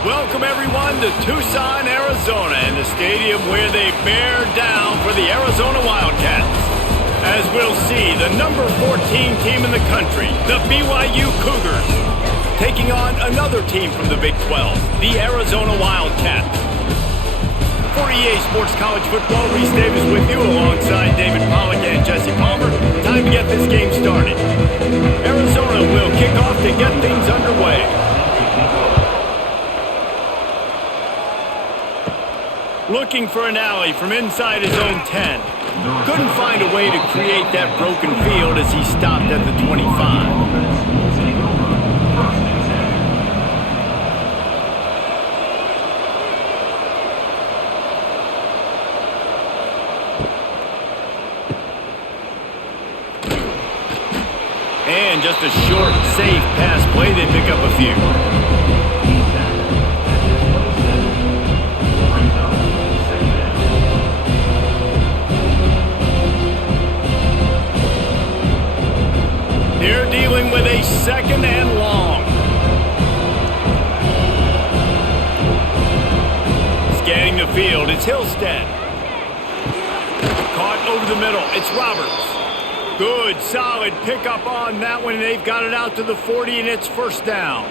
Welcome everyone to Tucson, Arizona, and the stadium where they bear down for the Arizona Wildcats. As we'll see, the number 14 team in the country, the BYU Cougars, taking on another team from the Big 12, the Arizona Wildcats. For EA Sports College Football, Reese Davis with you alongside David Pollack and Jesse Palmer. Time to get this game started. Arizona will kick off to get things underway. Looking for an alley from inside his own 10. Couldn't find a way to create that broken field as he stopped at the 25. And just a short, safe pass play. They pick up a few. They're dealing with a second and long. Scanning the field, it's Hillstead. Caught over the middle, it's Roberts. Good, solid pickup on that one. They've got it out to the 40, and it's first down.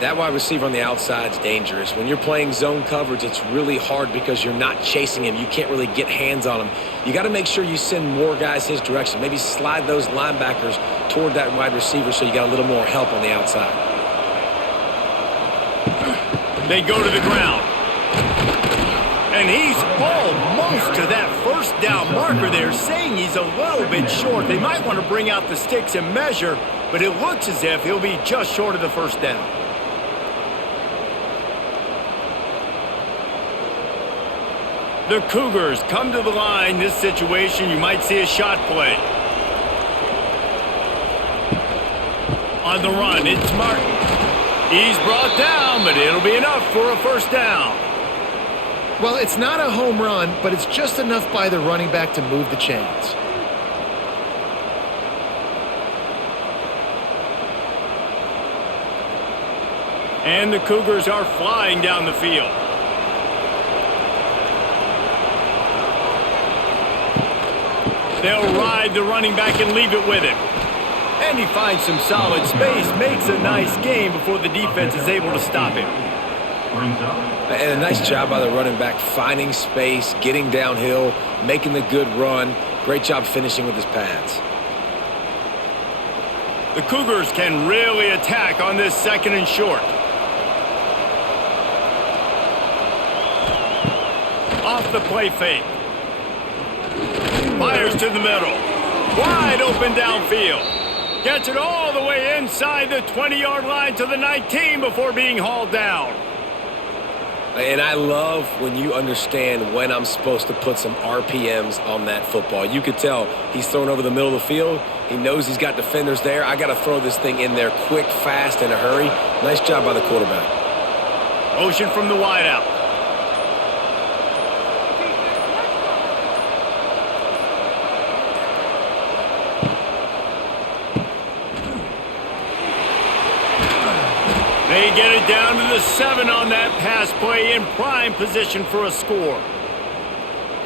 That wide receiver on the outside is dangerous. When you're playing zone coverage, it's really hard because you're not chasing him. You can't really get hands on him. You got to make sure you send more guys his direction. Maybe slide those linebackers toward that wide receiver so you got a little more help on the outside. They go to the ground. And he's almost to that first down marker there, saying he's a little bit short. They might want to bring out the sticks and measure, but it looks as if he'll be just short of the first down. The Cougars come to the line. This situation, you might see a shot play. On the run, it's Martin. He's brought down, but it'll be enough for a first down. Well, it's not a home run, but it's just enough by the running back to move the chains. And the Cougars are flying down the field. They'll ride the running back and leave it with him. And he finds some solid space, makes a nice game before the defense is able to stop him. And a nice job by the running back, finding space, getting downhill, making the good run. Great job finishing with his pads. The Cougars can really attack on this second and short. Off the play fake. Fires to the middle. Wide open downfield. Gets it all the way inside the 20-yard line to the 19 before being hauled down. And I love when you understand when I'm supposed to put some RPMs on that football. You could tell he's thrown over the middle of the field. He knows he's got defenders there. I got to throw this thing in there quick, fast, in a hurry. Nice job by the quarterback. Motion from the wideout. They get it down to the 7 on that pass play, in prime position for a score.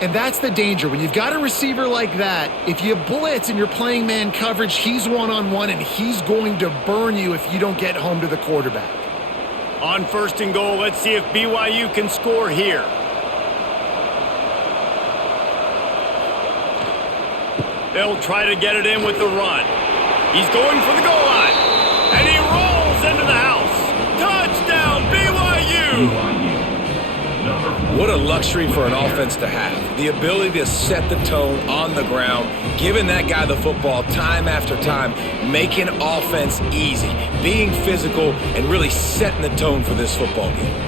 And that's the danger. When you've got a receiver like that, if you blitz and you're playing man coverage, he's one-on-one, and he's going to burn you if you don't get home to the quarterback. On first and goal, let's see if BYU can score here. They'll try to get it in with the run. He's going for the goal line. And he rolls into the house. Touchdown, BYU! What a luxury for an offense to have. The ability to set the tone on the ground, giving that guy the football time after time, making offense easy, being physical, and really setting the tone for this football game.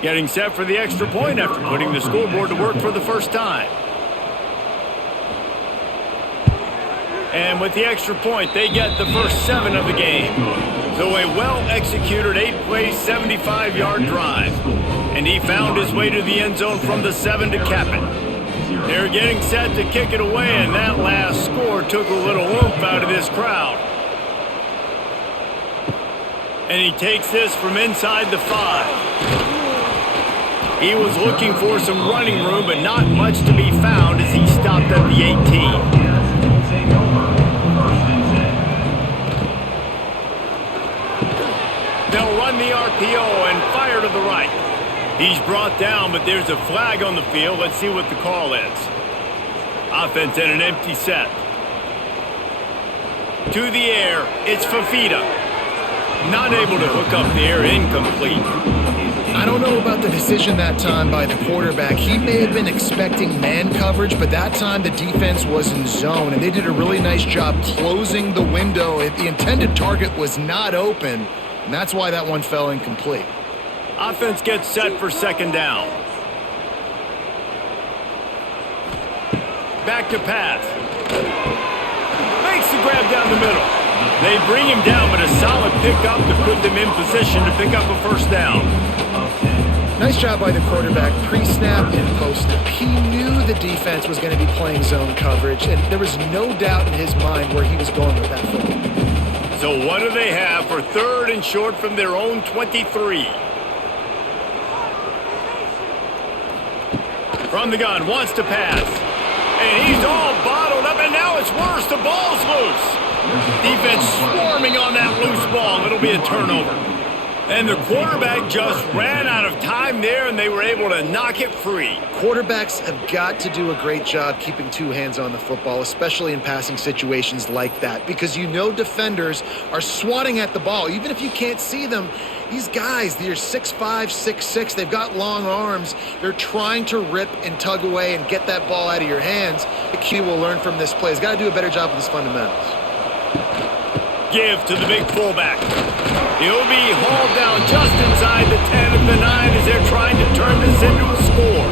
Getting set for the extra point after putting the scoreboard to work for the first time. And with the extra point, they get the first 7 of the game. So a well-executed 8-play, 75-yard drive. And he found his way to the end zone from the 7 to cap it. They're getting set to kick it away, and that last score took a little oomph out of this crowd. And he takes this from inside the 5. He was looking for some running room, but not much to be found as he stopped at the 18. They'll run the RPO and fire to the right. He's brought down, but there's a flag on the field. Let's see what the call is. Offense in an empty set. To the air, it's Fafita. Not able to hook up there, incomplete. I don't know about the decision that time by the quarterback. He may have been expecting man coverage, but that time the defense was in zone, and they did a really nice job closing the window. The intended target was not open, and that's why that one fell incomplete. Offense gets set for second down. Back to pass. Makes the grab down the middle. They bring him down, but a solid pickup to put them in position to pick up a first down. Nice job by the quarterback, pre-snap and post-snap. He knew the defense was going to be playing zone coverage, and there was no doubt in his mind where he was going with that football. So what do they have for third and short from their own 23? From the gun, wants to pass. And he's all bottled up, and now it's worse. The ball's loose. Defense swarming on that loose ball. It'll be a turnover. And the quarterback just ran out of time there, and they were able to knock it free. Quarterbacks have got to do a great job keeping two hands on the football, especially in passing situations like that, because you know defenders are swatting at the ball. Even if you can't see them, these guys, they're 6'5", 6'6", they've got long arms. They're trying to rip and tug away and get that ball out of your hands. The key will learn from this play. He's got to do a better job with his fundamentals. Give to the big fullback. He'll be hauled down just inside the 10 of the 9 as they're trying to turn this into a score.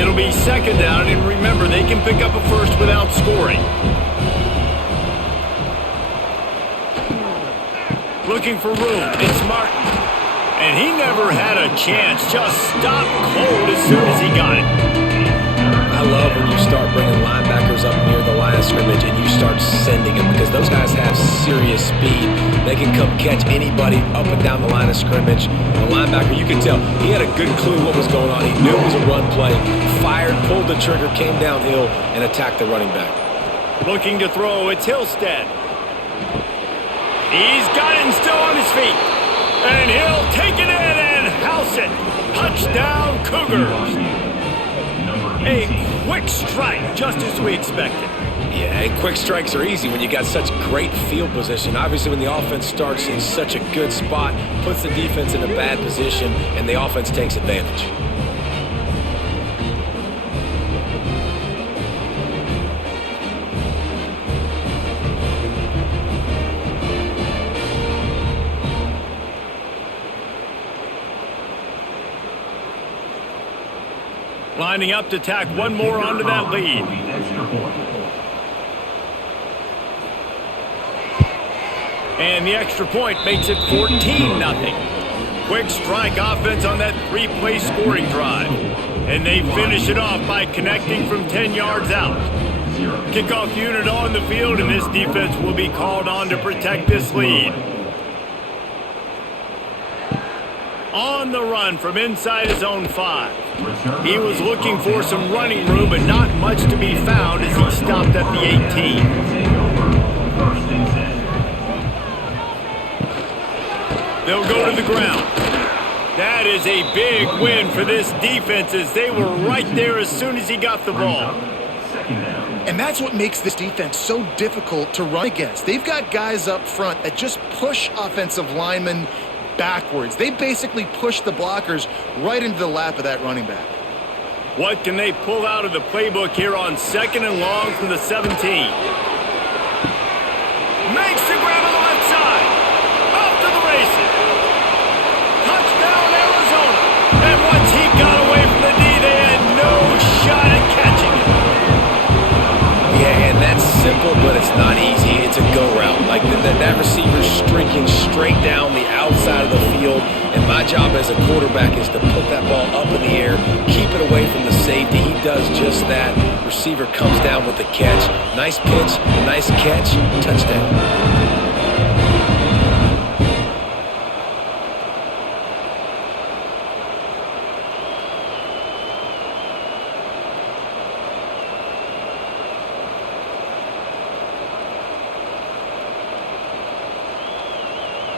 It'll be second down, and remember, they can pick up a first without scoring. Looking for room, it's Martin. And he never had a chance, just stopped cold as soon as he got it. I love when you start bringing linebackers up near the line of scrimmage and you start sending them, because those guys have serious speed. They can come catch anybody up and down the line of scrimmage. The linebacker, you can tell, he had a good clue what was going on. He knew it was a run play, fired, pulled the trigger, came downhill, and attacked the running back. Looking to throw, it's Hillstead. He's got it and still on his feet. And he'll take it in and house it. Touchdown, Cougars. A quick strike, just as we expected. Yeah, and quick strikes are easy when you got such great field position. Obviously, when the offense starts in such a good spot, puts the defense in a bad position, and the offense takes advantage. Lining up to tack one more onto that lead. And the extra point makes it 14-0. Quick strike offense on that 3-play scoring drive. And they finish it off by connecting from 10 yards out. Kickoff unit on the field, and this defense will be called on to protect this lead. On the run from inside his own 5. He was looking for some running room, but not much to be found as he stopped at the 18. They'll go to the ground. That is a big win for this defense, as they were right there as soon as he got the ball. And that's what makes this defense so difficult to run against. They've got guys up front that just push offensive linemen backwards. They basically push the blockers right into the lap of that running back. What can they pull out of the playbook here on second and long from the 17? Makes the grab on the left side. Off to the races. simple, but it's not easy. It's a go route. Like that receiver's streaking straight down the outside of the field, and my job as a quarterback is to put that ball up in the air, keep it away from the safety. He does just that. Receiver comes down with the catch. Nice pitch, nice catch, touchdown.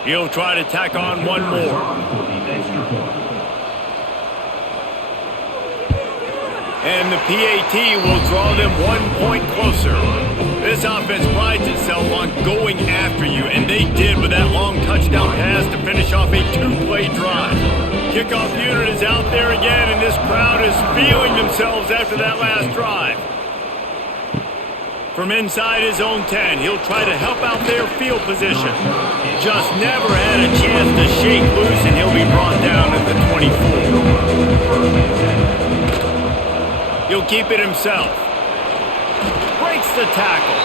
He'll try to tack on one more. And the PAT will draw them 1 point closer. This offense prides itself on going after you, and they did with that long touchdown pass to finish off a 2-play drive. Kickoff unit is out there again, and this crowd is feeling themselves after that last drive. From inside his own 10, he'll try to help out their field position. Just never had a chance to shake loose, and he'll be brought down at the 24. He'll keep it himself. Breaks the tackle.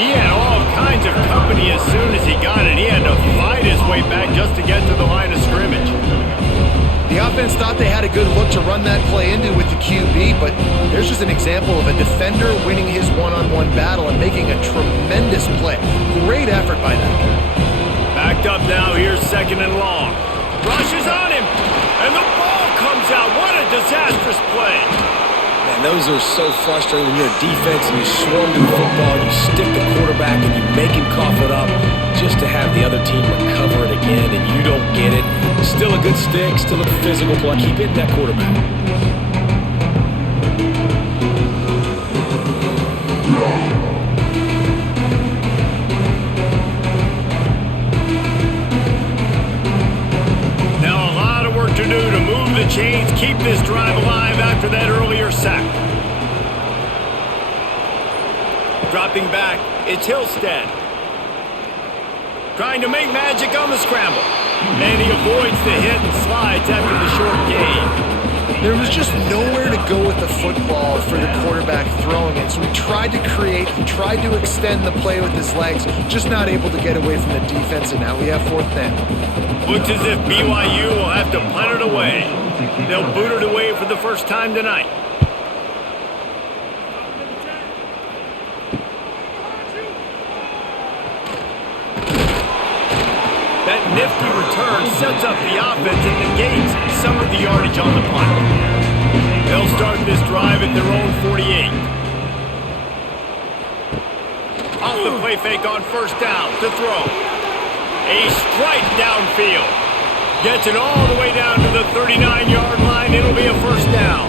He had all kinds of company as soon as he got it. He had to fight his way back just to get to the line of scrimmage. The offense thought they had a good look to run that play into with the QB, but there's just an example of a defender winning his one-on-one battle and making a tremendous play. Great effort by that guy. Backed up now, here's 2nd and long. Rushes on him, and the ball comes out. What a disastrous play. Man, those are so frustrating when you're a defense and you swarm to the football, you stick the quarterback and you make him cough it up just to have the other team recover it again, and you don't get it. Still a good stick, still a physical play. Keep hitting that quarterback. Now a lot of work to do to move the chains, keep this drive alive after that earlier sack. Dropping back, it's Hillstead. Trying to make magic on the scramble. And he avoids the hit and slides after the short gain. There was just nowhere to go with the football for the quarterback throwing it. So he tried to create, he tried to extend the play with his legs, just not able to get away from the defense, and now we have 4th down. Looks as if BYU will have to punt it away. They'll boot it away for the first time tonight. That nifty return sets up the offense and negates some of the yardage on the punt. They'll start this drive at their own 48. Off the play fake on 1st down to throw. A strike downfield. Gets it all the way down to the 39-yard line. It'll be a 1st down.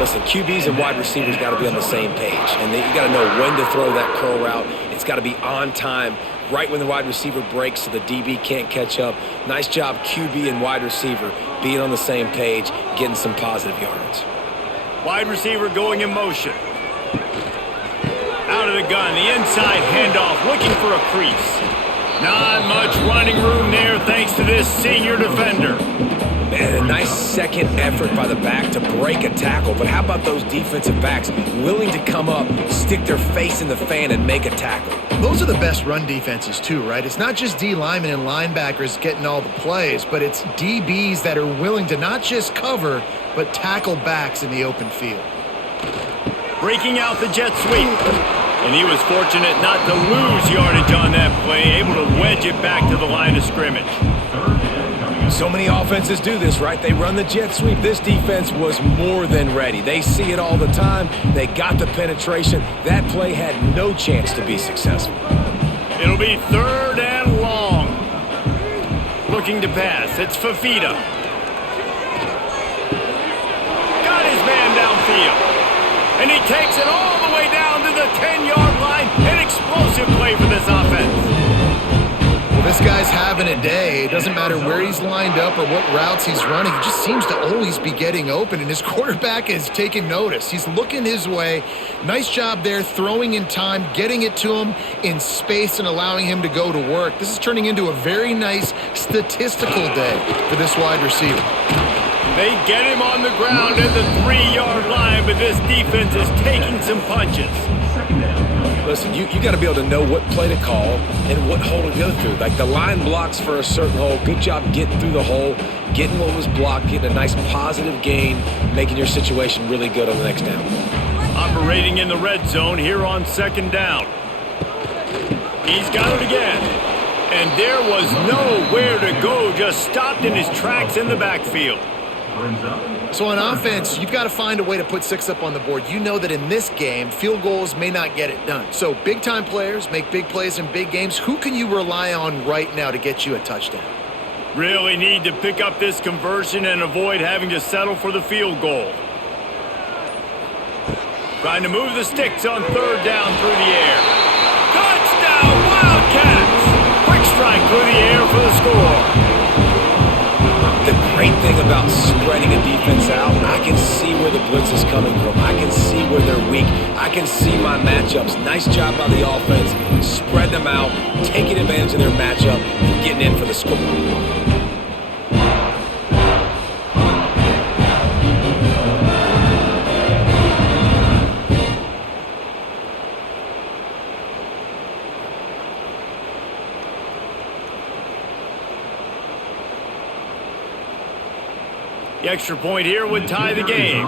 Listen, QBs and wide receivers got to be on the same page, and you got to know when to throw that curl route. It's got to be on time, right when the wide receiver breaks so the DB can't catch up. Nice job, QB and wide receiver, being on the same page, getting some positive yardage. Wide receiver going in motion. Out of the gun, the inside handoff, looking for a crease. Not much running room there thanks to this senior defender. Man, a nice second effort by the back to break a tackle, but how about those defensive backs willing to come up, stick their face in the fan, and make a tackle? Those are the best run defenses too, right? It's not just D linemen and linebackers getting all the plays, but it's DBs that are willing to not just cover, but tackle backs in the open field. Breaking out the jet sweep. And he was fortunate not to lose yardage on that play, able to wedge it back to the line of scrimmage. So many offenses do this, right? They run the jet sweep. This defense was more than ready. They see it all the time. They got the penetration. That play had no chance to be successful. It'll be 3rd and long. Looking to pass. It's Fafita. Got his man downfield. And he takes it all the way down to the 10-yard line. An explosive play for this offense. Well, this guy's having a day. It doesn't matter where he's lined up or what routes he's running. He just seems to always be getting open, and his quarterback is taking notice. He's looking his way. Nice job there, throwing in time, getting it to him in space and allowing him to go to work. This is turning into a very nice statistical day for this wide receiver. They get him on the ground at the 3-yard line, but this defense is taking some punches. Listen, you got to be able to know what play to call and what hole to go through. Like the line blocks for a certain hole. Good job getting through the hole, getting what was blocked, getting a nice positive gain, making your situation really good on the next down. Operating in the red zone here on second down. He's got it again. And there was nowhere to go, just stopped in his tracks in the backfield. So on offense, you've got to find a way to put 6 up on the board. You know that in this game, field goals may not get it done. So big-time players make big plays in big games. Who can you rely on right now to get you a touchdown? Really need to pick up this conversion and avoid having to settle for the field goal. Trying to move the sticks on third down through the air. Touchdown, Wildcats! Quick strike through the air for the score. The great thing about spreading a defense out, I can see where the blitz is coming from. I can see where they're weak. I can see my matchups. Nice job by the offense. Spread them out, taking advantage of their matchup, and getting in for the score. The extra point here would tie the game.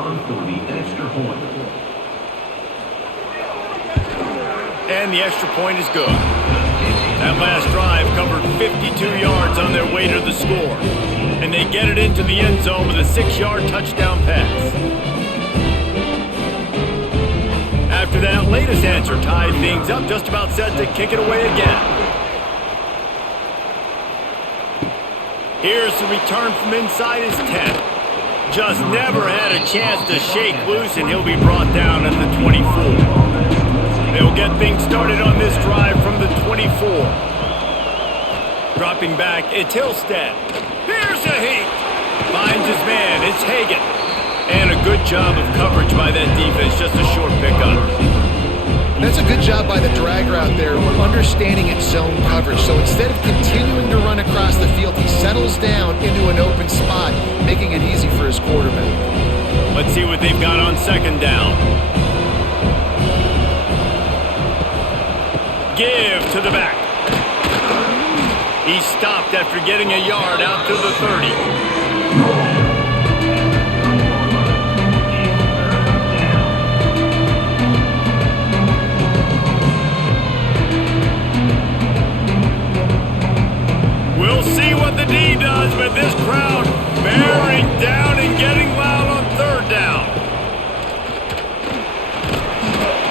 And the extra point is good. That last drive covered 52 yards on their way to the score. And they get it into the end zone with a 6-yard touchdown pass. After that latest answer tied things up, just about set to kick it away again. Here's the return from inside his 10. Just never had a chance to shake loose, and he'll be brought down at the 24. They'll get things started on this drive from the 24. Dropping back, it's Hillstead. Here's a heat. Finds his man, it's Hagan. And a good job of coverage by that defense, just a short pickup. That's a good job by the dragger out there, understanding its zone coverage. So instead of continuing to run across the field, he settles down into an open spot, making it easy for his quarterback. Let's see what they've got on second down. Give to the back. He stopped after getting a yard out to the 30. We'll see what the D does, but this crowd bearing down and getting loud on third down.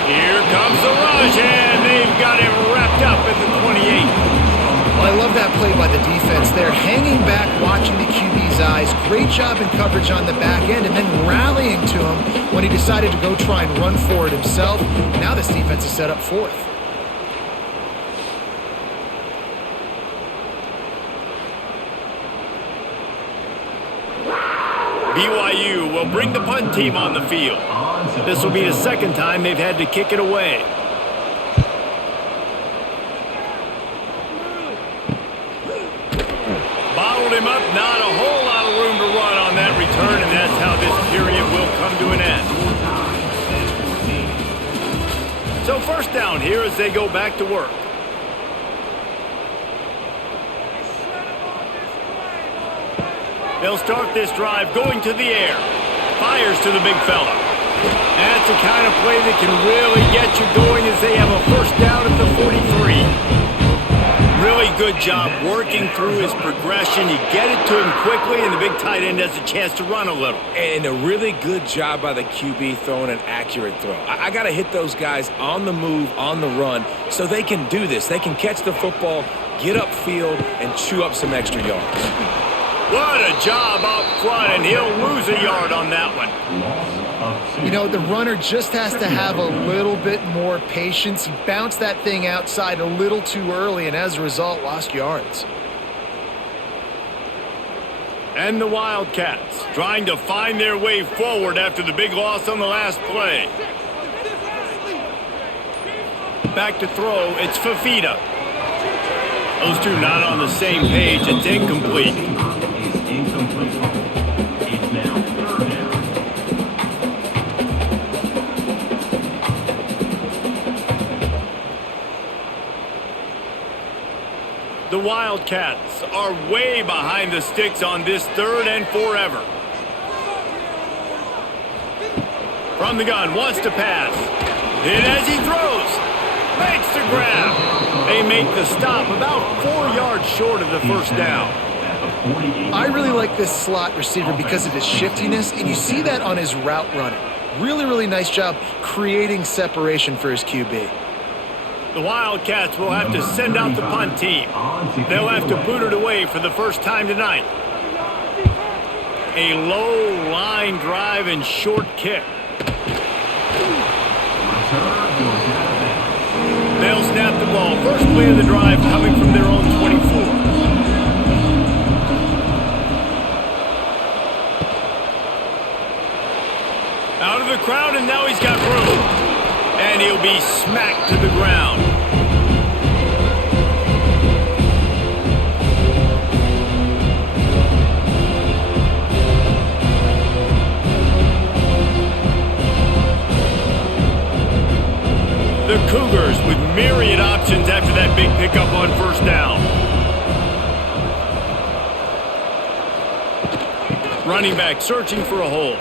Here comes the rush, and they've got him wrapped up at the 28. Well, I love that play by the defense there. Hanging back, watching the QB's eyes. Great job in coverage on the back end, and then rallying to him when he decided to go try and run for it himself. Now this defense is set up fourth. BYU will bring the punt team on the field. This will be the second time they've had to kick it away. Bottled him up, not a whole lot of room to run on that return, and that's how this period will come to an end. So first down here as they go back to work. They'll start this drive going to the air. Fires to the big fella. That's the kind of play that can really get you going as they have a first down at the 43. Really good job working through his progression. You get it to him quickly, and the big tight end has a chance to run a little. And a really good job by the QB throwing an accurate throw. I got to hit those guys on the move, on the run, so they can do this. They can catch the football, get upfield, and chew up some extra yards. What a job up front, and he'll lose a yard on that one. You know, the runner just has to have a little bit more patience. He bounced that thing outside a little too early, and as a result, lost yards. And the Wildcats trying to find their way forward after the big loss on the last play. Back to throw, it's Fafita. Those two not on the same page. It's incomplete. The Wildcats are way behind the sticks on this 3rd and forever. From the gun, wants to pass. Then as he throws, makes the grab. They make the stop about 4 yards short of the first down. I really like this slot receiver because of his shiftiness, and you see that on his route running. Really, really nice job creating separation for his QB. The Wildcats will have to send out the punt team. They'll have to boot it away for the first time tonight. A low line drive and short kick. They'll snap the ball. First play of the drive coming from their own 24. Out of the crowd, and now he's got room. And he'll be smacked to the ground. The Cougars with myriad options after that big pickup on first down. Running back searching for a hole.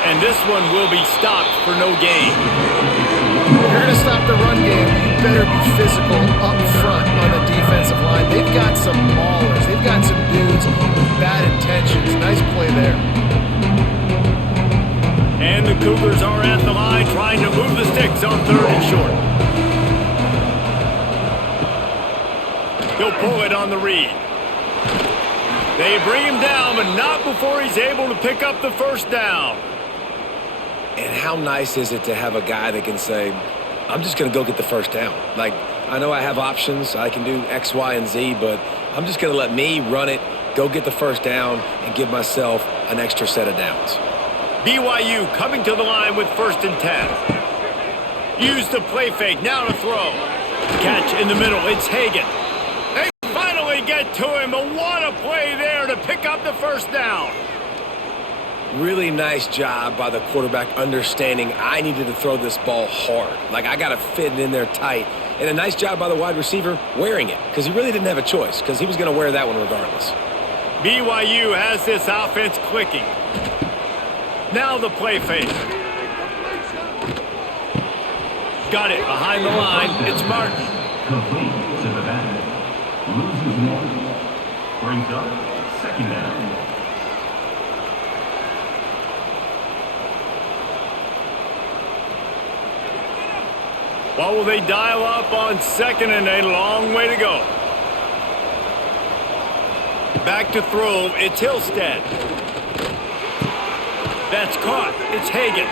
And this one will be stopped for no gain. If you're going to stop the run game, you better be physical up front on the defensive line. They've got some maulers. They've got some dudes with bad intentions. Nice play there. And the Cougars are at the line trying to move the sticks on 3rd and short. He'll pull it on the read. They bring him down, but not before he's able to pick up the first down. And how nice is it to have a guy that can say, I'm just going to go get the first down. Like, I know I have options. I can do X, Y, and Z, but I'm just going to let me run it, go get the first down, and give myself an extra set of downs. BYU coming to the line with 1st and 10. Use the play fake, now to throw. Catch in the middle, it's Hagan. They finally get to him, but what a play there to pick up the first down. Really nice job by the quarterback understanding I needed to throw this ball hard. Like, I got to fit it in there tight. And a nice job by the wide receiver wearing it, because he really didn't have a choice, because he was going to wear that one regardless. BYU has this offense clicking. Now the play fake. Got it behind the line. It's Martin. Complete to the back. Loses one. Brings up 2nd down. What will they dial up on 2nd and a long way to go? Back to throw. It's Hillstead. That's caught. It's Hagan.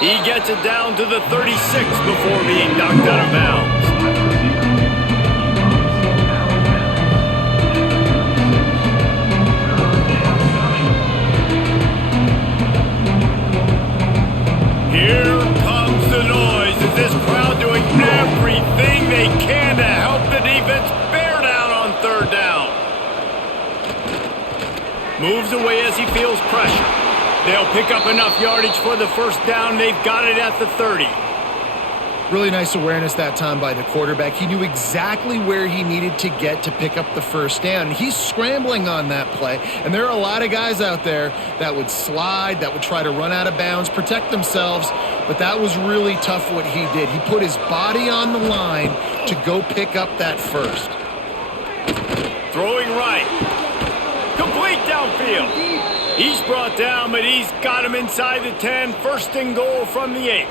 He gets it down to the 36 before being knocked out of bounds. Here comes the noise. Is this crowd doing everything they can to help the defense bear down on 3rd down? Moves away as he feels pressure. They'll pick up enough yardage for the first down. They've got it at the 30. Really nice awareness that time by the quarterback. He knew exactly where he needed to get to pick up the first down. He's scrambling on that play, and there are a lot of guys out there that would slide, that would try to run out of bounds, protect themselves, but that was really tough what he did. He put his body on the line to go pick up that first. Throwing right. Complete downfield. He's brought down, but he's got him inside the 10. 1st and goal from the 8.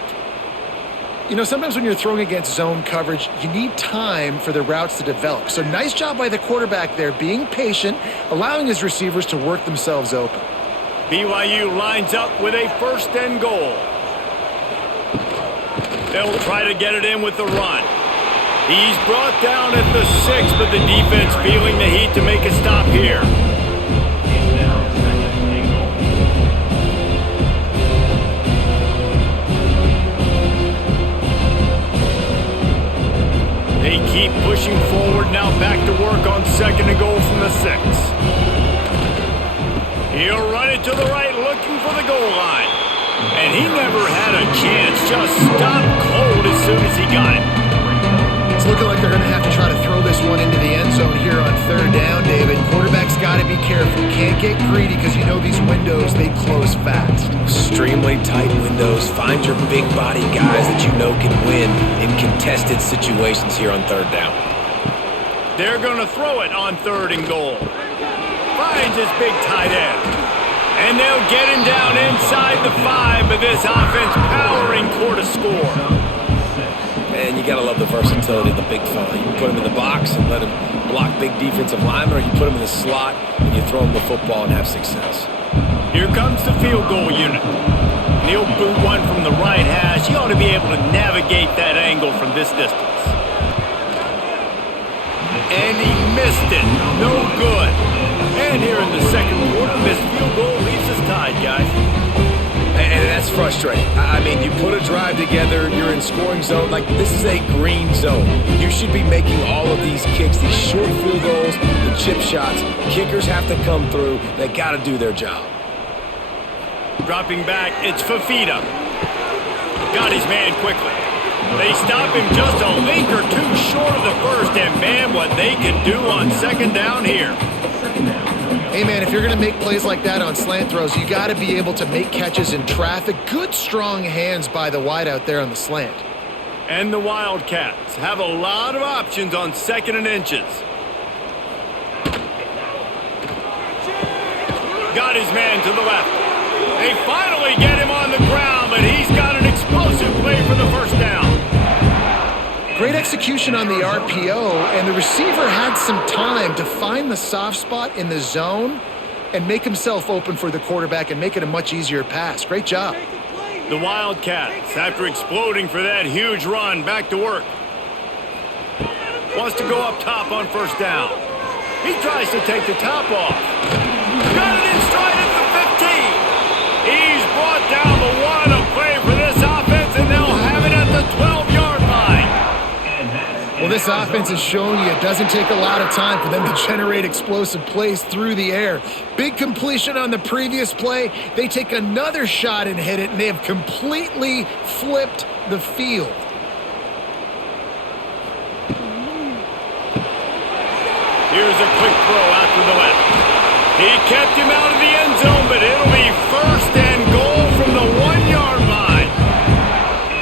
You know, sometimes when you're throwing against zone coverage, you need time for the routes to develop. So nice job by the quarterback there, being patient, allowing his receivers to work themselves open. BYU lines up with a 1st and goal. They'll try to get it in with the run. He's brought down at the 6, but the defense feeling the heat to make a stop here. They keep pushing forward, now back to work on 2nd and goal from the 6. He'll run it to the right, looking for the goal line. And he never had a chance, just stopped cold as soon as he got it. It's looking like they're going to have to try to throw this one into the end zone. zone here on third down, David. Quarterback's got to be careful. Can't get greedy because you know these windows, they close fast. Extremely tight windows. Find your big body guys that you know can win in contested situations here on third down. They're going to throw it on 3rd and goal. Finds his big tight end. And they'll get him down inside the 5, but this offense powering toward a score. And you got to love the versatility of the big fella. You can put him in the box and let him block big defensive linemen, or you put him in the slot and you throw him the football and have success. Here comes the field goal unit. And he'll boot one from the right hash. He ought to be able to navigate that angle from this distance. And he missed it. No good. And here in the second quarter, this field goal leaves us tied, guys. And that's frustrating. I mean, you put a drive together, you're in scoring zone. Like, this is a green zone. You should be making all of these kicks, these short field goals, the chip shots. Kickers have to come through. They got to do their job. Dropping back, it's Fafita. Got his man quickly. They stop him just a link or two short of the first, and man, what they can do on second down here. Hey, man, if you're going to make plays like that on slant throws, you got to be able to make catches in traffic. Good, strong hands by the wide out there on the slant. And the Wildcats have a lot of options on 2nd and inches. Got his man to the left. They finally get him on the ground, but he's got an explosive play for the first down. Great execution on the RPO, and the receiver had some time to find the soft spot in the zone and make himself open for the quarterback and make it a much easier pass. Great job. The Wildcats, after exploding for that huge run, back to work. Wants to go up top on first down. He tries to take the top off. Got it in stride at the 15. He's brought down the 1, a play for this offense, and they'll have it at the 12-yard line. Well, this offense has shown you it doesn't take a lot of time for them to generate explosive plays through the air. Big completion on the previous play. They take another shot and hit it, and they have completely flipped the field. Here's a quick throw out to the left. He kept him out of the end zone, but it'll be 1st and goal from the 1-yard line.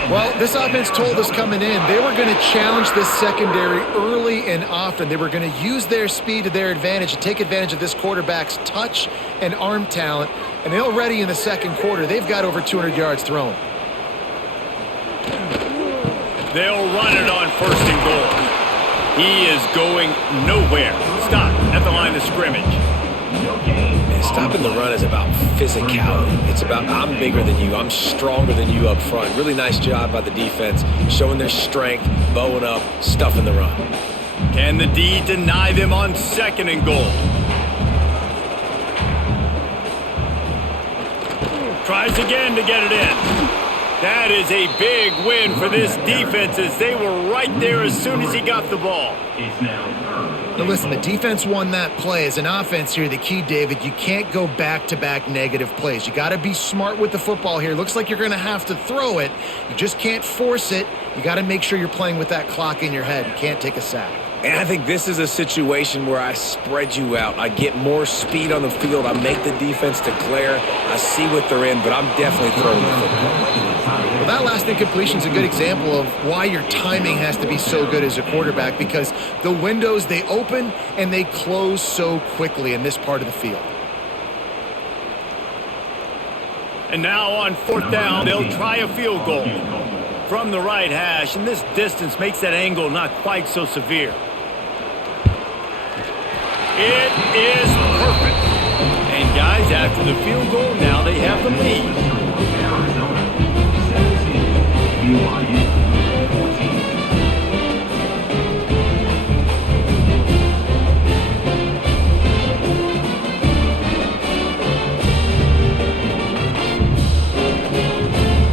Well, this offense told us coming in they were going to challenge this secondary early and often. They were going to use their speed to their advantage and take advantage of this quarterback's touch and arm talent. And already in the second quarter, they've got over 200 yards thrown. They'll run it on 1st and goal. He is going nowhere. Stop at the line of scrimmage. And stopping the run is about physicality. It's about I'm bigger than you. I'm stronger than you up front. Really nice job by the defense, showing their strength, bowing up, stuffing the run. Can the D deny them on 2nd and goal? Tries again to get it in. That is a big win for this defense as they were right there as soon as he got the ball. Now listen, the defense won that play. As an offense here, the key, David, you can't go back-to-back negative plays. You got to be smart with the football here. Looks like you're going to have to throw it. You just can't force it. You got to make sure you're playing with that clock in your head. You can't take a sack. And I think this is a situation where I spread you out. I get more speed on the field. I make the defense declare. I see what they're in, but I'm definitely throwing the football. Well, that last incompletion is a good example of why your timing has to be so good as a quarterback, because the windows, they open and they close so quickly in this part of the field. And now on 4th down, they'll try a field goal from the right hash, and this distance makes that angle not quite so severe. It is perfect. And guys, after the field goal, now they have the lead. BYU 14.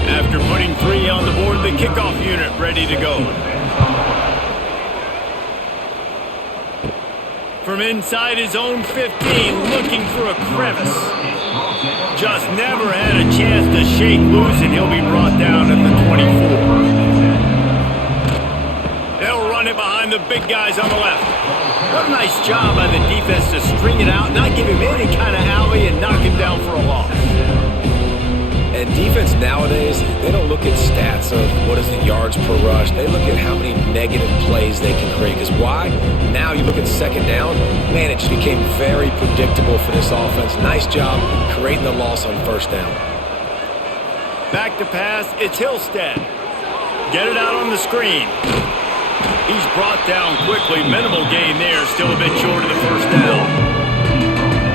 After putting 3 on the board, the kickoff unit ready to go. From inside his own 15, looking through a crevice. Just never had a chance to shake loose, and he'll be brought down at the 24. They'll run it behind the big guys on the left. What a nice job by the defense to string it out, not give him any kind of alley, and knock him down for a loss. And defense nowadays, they don't look at stats of what is the yards per rush. They look at how many negative plays they can create. Because why? Now you look at second down, man, it just became very predictable for this offense. Nice job creating the loss on first down. Back to pass, it's Hillstead. Get it out on the screen. He's brought down quickly. Minimal gain there, still a bit short of the first down.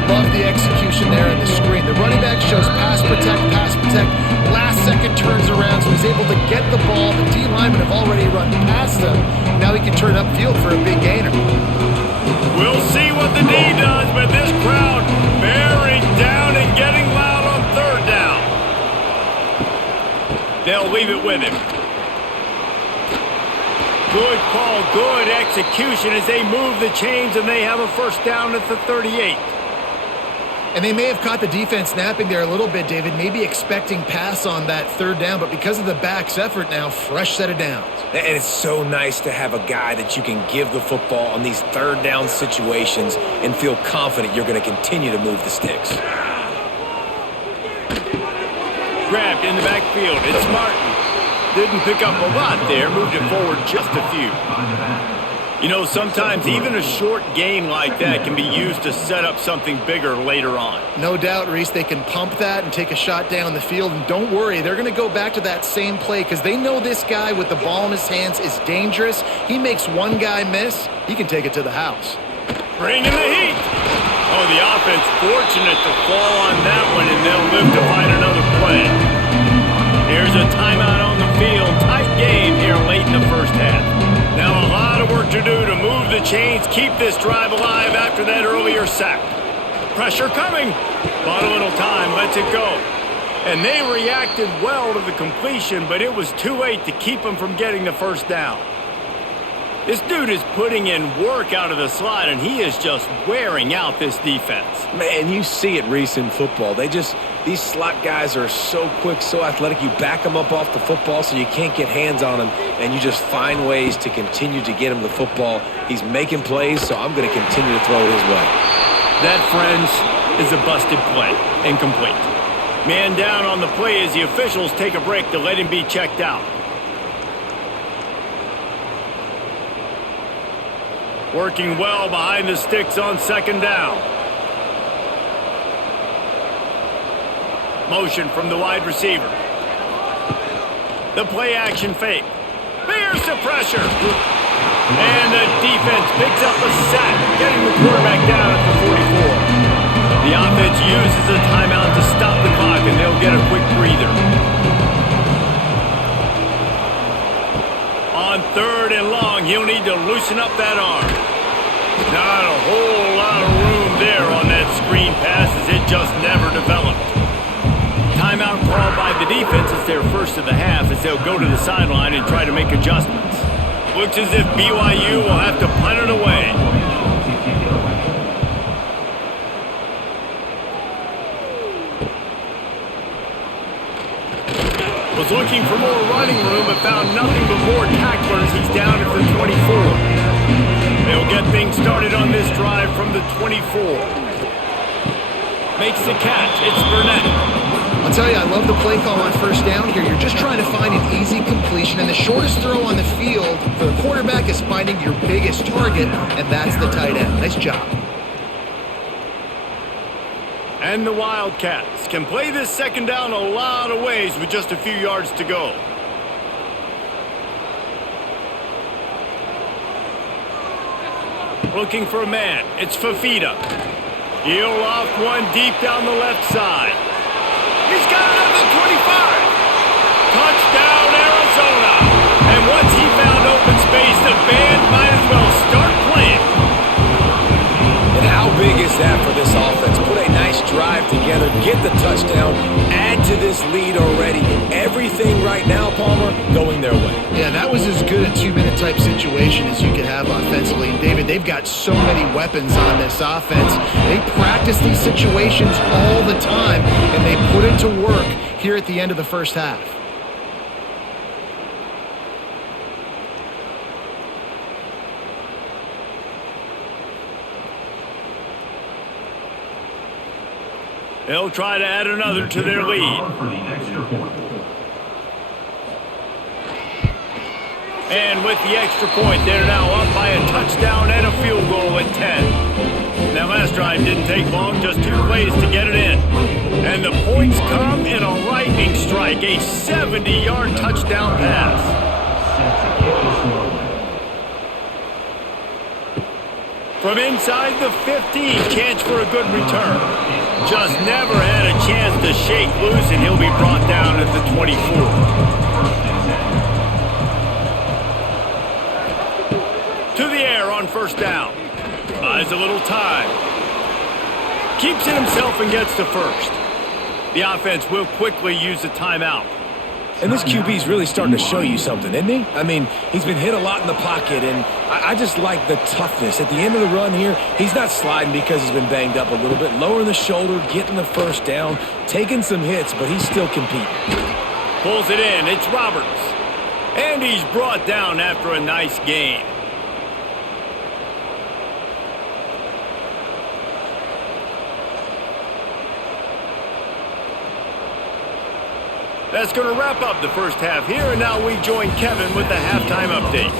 Love the execution there in the screen. The running back shows pass protect. Last second turns around, so he's able to get the ball. The D linemen have already run past him. Now he can turn upfield for a big gainer. We'll see what the D does, but this crowd bearing down and getting loud on third down. They'll leave it with him. Good call, good execution as they move the chains, and they have a first down at the 38. And they may have caught the defense napping there a little bit, David, maybe expecting pass on that third down, but because of the back's effort now, fresh set of downs. And it's so nice to have a guy that you can give the football on these third down situations and feel confident you're going to continue to move the sticks. Grabbed in the backfield. It's Martin. Didn't pick up a lot there. Moved it forward just a few. You know, sometimes even a short gain like that can be used to set up something bigger later on. No doubt, Reese, they can pump that and take a shot down the field. And don't worry, they're going to go back to that same play because they know this guy with the ball in his hands is dangerous. He makes one guy miss, he can take it to the house. Bring in the heat. Oh, the offense fortunate to fall on that one, and they'll live to find another play. Here's a timeout on the field. Tight game here late in the first half. Now a lot of work to do to move the chains, keep this drive alive after that earlier sack. Pressure coming. Bought a little time, lets it go. And they reacted well to the completion, but it was too late to keep them from getting the first down. This dude is putting in work out of the slot, and he is just wearing out this defense. Man, you see it, Reese, in football. These slot guys are so quick, so athletic. You back them up off the football so you can't get hands on them, and you just find ways to continue to get him the football. He's making plays, so I'm going to continue to throw it his way. That, friends, is a busted play. Incomplete. Man down on the play as the officials take a break to let him be checked out. Working well behind the sticks on second down. Motion from the wide receiver. The play action fake. Bears the pressure. And the defense picks up a sack, getting the quarterback down at the 44. The offense uses a timeout to stop the clock, and they'll get a quick breather. On third and long, he'll need to loosen up that arm. Not a whole lot of room there on that screen pass as it just never developed. Timeout called by the defense. It's their first of the half as they'll go to the sideline and try to make adjustments. Looks as if BYU will have to punt it away. Was looking for more running room but found nothing but more tacklers. He's down at the 24. They'll get things started on this drive from the 24. Makes the catch. It's Burnett. I'll tell you, I love the play call on first down here. You're just trying to find an easy completion, and the shortest throw on the field for the quarterback is finding your biggest target, and that's the tight end. Nice job. And the Wildcats can play this second down a lot of ways with just a few yards to go. Looking for a man. It's Fafita. He'll off one deep down the left side. He's got it at the 25. Touchdown, Arizona. And once he found open space, the band might as well start playing. And how big is that for this offense? Put a nice drive together, get the touchdown, add to this lead already. Everything right now, Palmer, going their way. Yeah, that was as good a 2-minute type situation as you could have offensively. And David, they've got so many weapons on this offense. They practice these situations all the time, and they put it to work here at the end of the first half. They'll try to add another to their lead. For the extra point. And with the extra point, they're now up by a touchdown and a field goal at 10. That last drive didn't take long, just 2 plays to get it in. And the points come in a lightning strike, a 70-yard touchdown pass. Set to kick this one away. From inside the 15, chance for a good return. Just never had a chance to shake loose, and he'll be brought down at the 24. To the air on first down. Buys a little time. Keeps it himself and gets to first. The offense will quickly use a timeout. And this QB's really starting to show you something, isn't he? I mean, he's been hit a lot in the pocket, and I just like the toughness. At the end of the run here, he's not sliding because he's been banged up a little bit. Lowering the shoulder, getting the first down, taking some hits, but he's still competing. Pulls it in. It's Roberts. And he's brought down after a nice gain. That's going to wrap up the first half here, and now we join Kevin with the halftime update.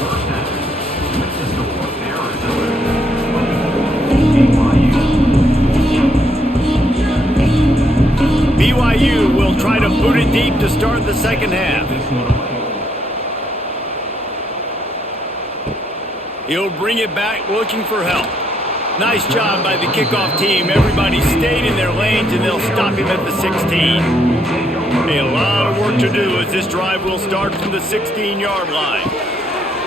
BYU will try to boot it deep to start the second half. He'll bring it back looking for help. Nice job by the kickoff team. Everybody stayed in their lanes, and they'll stop him at the 16. A lot of work to do as this drive will start from the 16-yard line.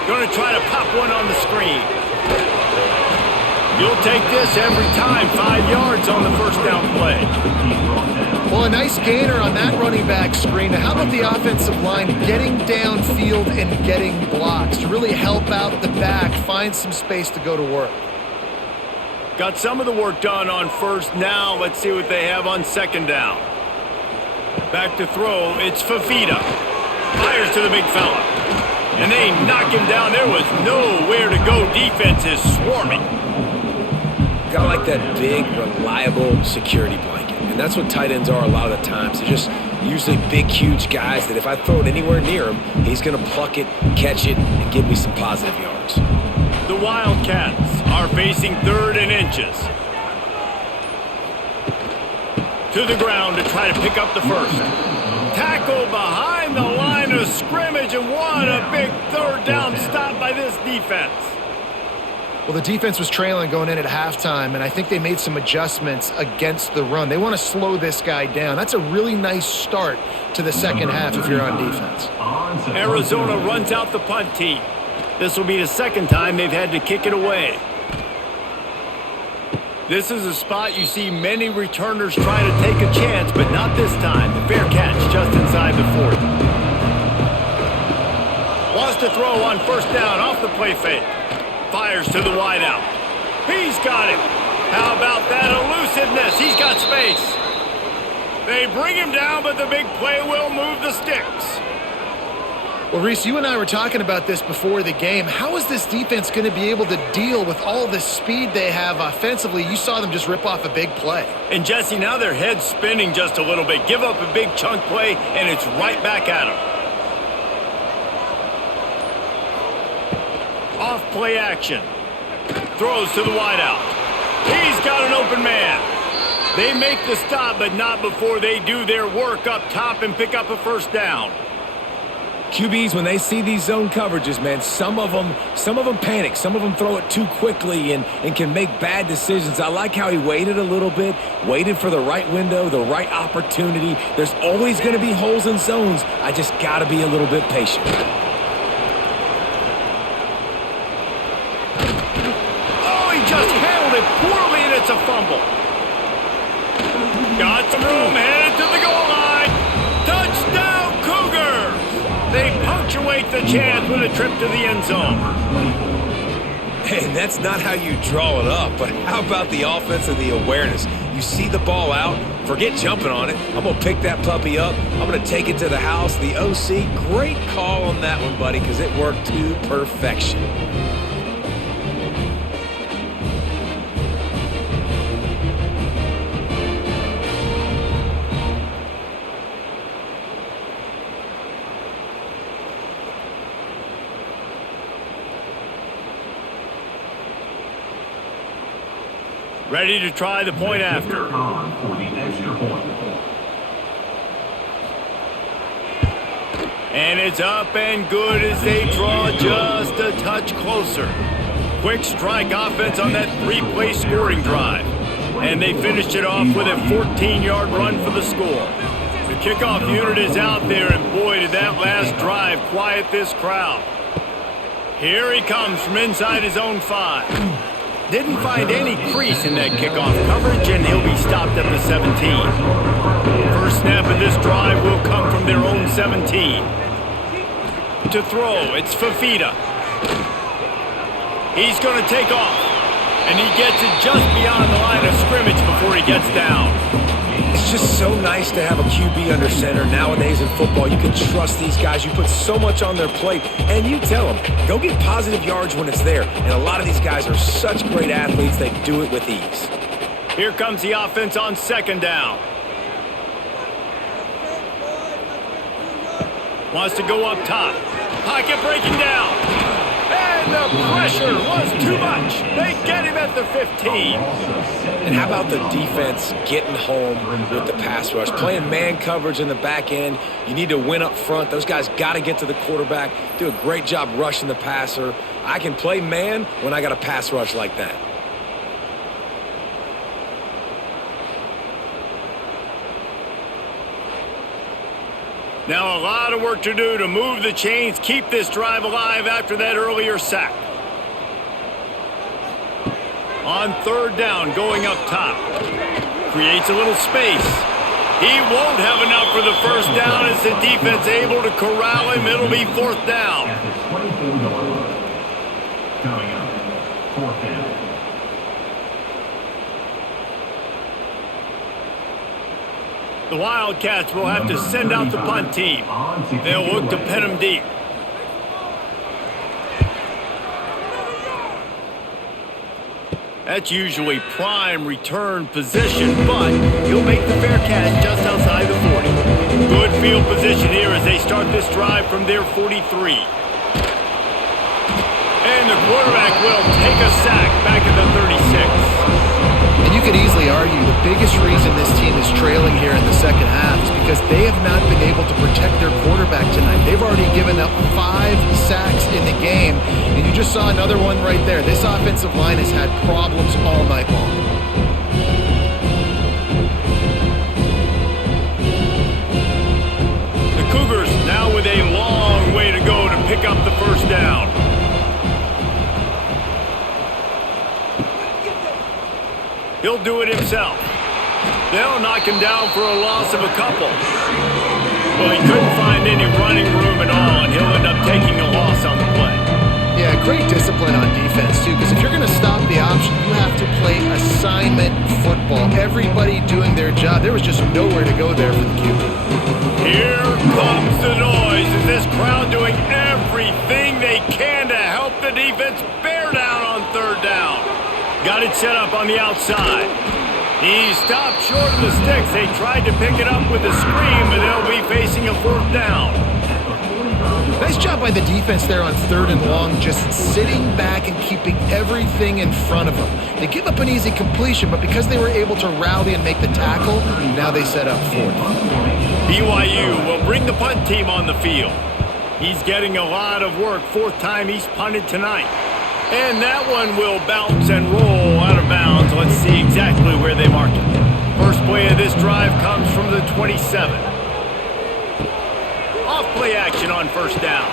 Going to try to pop one on the screen. You'll take this every time. 5 yards on the first down play. Well, a nice gainer on that running back screen. Now, how about the offensive line getting downfield and getting blocks to really help out the back, find some space to go to work? Got some of the work done on first. Now let's see what they have on second down. Back to throw, it's Fafita. Fires to the big fella. And they knock him down. There was nowhere to go. Defense is swarming. Gotta like that big, reliable security blanket. And that's what tight ends are a lot of the times. They're just usually big, huge guys that if I throw it anywhere near him, he's going to pluck it, catch it, and give me some positive yards. The Wildcats are facing 3rd and inches. To the ground to try to pick up the first. Tackle behind the line of scrimmage, and what a big 3rd down stop by this defense. Well, the defense was trailing going in at halftime, and I think they made some adjustments against the run. They want to slow this guy down. That's a really nice start to the second half if you're on defense. Arizona runs out the punt team. This will be the second time they've had to kick it away. This is a spot you see many returners try to take a chance, but not this time. The fair catch just inside the 40. Wants to throw on first down off the play fake. Fires to the wideout. He's got it. How about that elusiveness? He's got space. They bring him down, but the big play will move the sticks. Well, Reese, you and I were talking about this before the game. How is this defense going to be able to deal with all the speed they have offensively? You saw them just rip off a big play. And, Jesse, now their head's spinning just a little bit. Give up a big chunk play, and it's right back at them. Off play action. Throws to the wideout. He's got an open man. They make the stop, but not before they do their work up top and pick up a first down. QBs, when they see these zone coverages, man, some of them panic. Some of them throw it too quickly and can make bad decisions. I like how he waited a little bit, waited for the right window, the right opportunity. There's always going to be holes in zones. I just got to be a little bit patient. Oh, he just handled it poorly, and it's a fumble. Got some room, headed to the goal line. Touchdown, Cougars! They punctuate the chance with a trip to the end zone. And that's not how you draw it up, but how about the offense and the awareness? You see the ball out, forget jumping on it. I'm going to pick that puppy up. I'm going to take it to the house. The OC, great call on that one, buddy, because it worked to perfection. Ready to try the point after. On for the extra point. And it's up and good as they draw just a touch closer. Quick strike offense on that three-play scoring drive. And they finished it off with a 14-yard run for the score. The kickoff unit is out there, and boy, did that last drive quiet this crowd. Here he comes from inside his own 5. Didn't find any crease in that kickoff coverage, and he'll be stopped at the 17. First snap of this drive will come from their own 17. To throw, it's Fafita. He's going to take off, and he gets it just beyond the line of scrimmage before he gets down. It's just so nice to have a QB under center. Nowadays in football, you can trust these guys. You put so much on their plate, and you tell them, go get positive yards when it's there. And a lot of these guys are such great athletes, they do it with ease. Here comes the offense on second down. Wants to go up top. Pocket breaking down. And the pressure was too much. They get him at the 15. And how about the defense getting home with the pass rush? Playing man coverage in the back end. You need to win up front. Those guys got to get to the quarterback. Do a great job rushing the passer. I can play man when I got a pass rush like that. Now a lot of work to do to move the chains, keep this drive alive after that earlier sack. On third down, going up top. Creates a little space. He won't have enough for the first down as the defense able to corral him. It'll be fourth down. At the 24-yard line. Coming up, fourth down. The Wildcats will have to send out the punt team. They'll look to pin him deep. That's usually prime return position, but he'll make the fair catch just outside the 40. Good field position here as they start this drive from their 43. And the quarterback will take a sack back at the 36. And you could easily argue the biggest reason this team is trailing here in the second half is because they have not been able to protect their quarterback tonight. They've already given up 5 sacks in the game, and you just saw another one right there. This offensive line has had problems all night long. The Cougars now with a long way to go to pick up the first down. He'll do it himself. They'll knock him down for a loss of a couple. Well, he couldn't find any running room at all, and he'll end up taking a loss on the play. Yeah, great discipline on defense, too, because if you're going to stop the option, you have to play assignment football. Everybody doing their job. There was just nowhere to go there for the QB. Here comes the noise as this crowd doing everything they can to help the defense bear down on third down. Got it set up on the outside. He stopped short of the sticks. They tried to pick it up with a screen, but they'll be facing a fourth down. Nice job by the defense there on third and long, just sitting back and keeping everything in front of them. They give up an easy completion, but because they were able to rally and make the tackle, now they set up fourth. BYU will bring the punt team on the field. He's getting a lot of work. Fourth time he's punted tonight. And that one will bounce and roll out of bounds. Let's see exactly where they mark it. First play of this drive comes from the 27. Off play action on first down.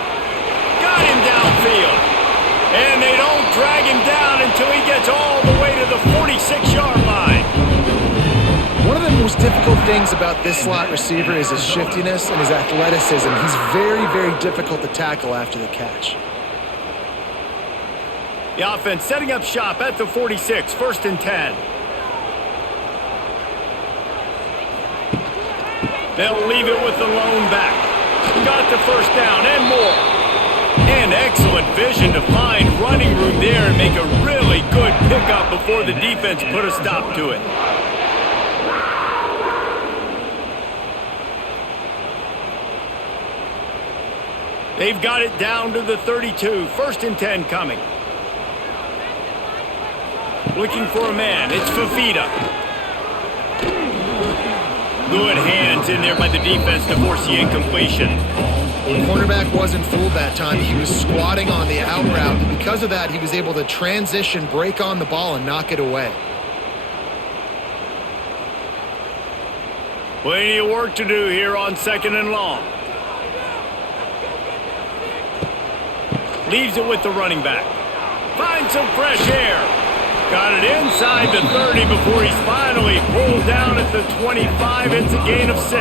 Got him downfield. And they don't drag him down until he gets all the way to the 46-yard line. One of the most difficult things about this slot receiver is his shiftiness and his athleticism. He's very, very difficult to tackle after the catch. The offense setting up shop at the 46, first and 10. They'll leave it with the lone back. Got the first down and more. And excellent vision to find running room there and make a really good pickup before the defense put a stop to it. They've got it down to the 32, first and 10 coming. Looking for a man. It's Fafita. Good hands in there by the defense to force the incompletion. The cornerback wasn't fooled that time. He was squatting on the out route, and because of that, he was able to transition, break on the ball, and knock it away. Plenty of work to do here on 2nd and long. Leaves it with the running back. Finds some fresh air. Got it inside the 30 before he's finally pulled down at the 25. It's a gain of 6.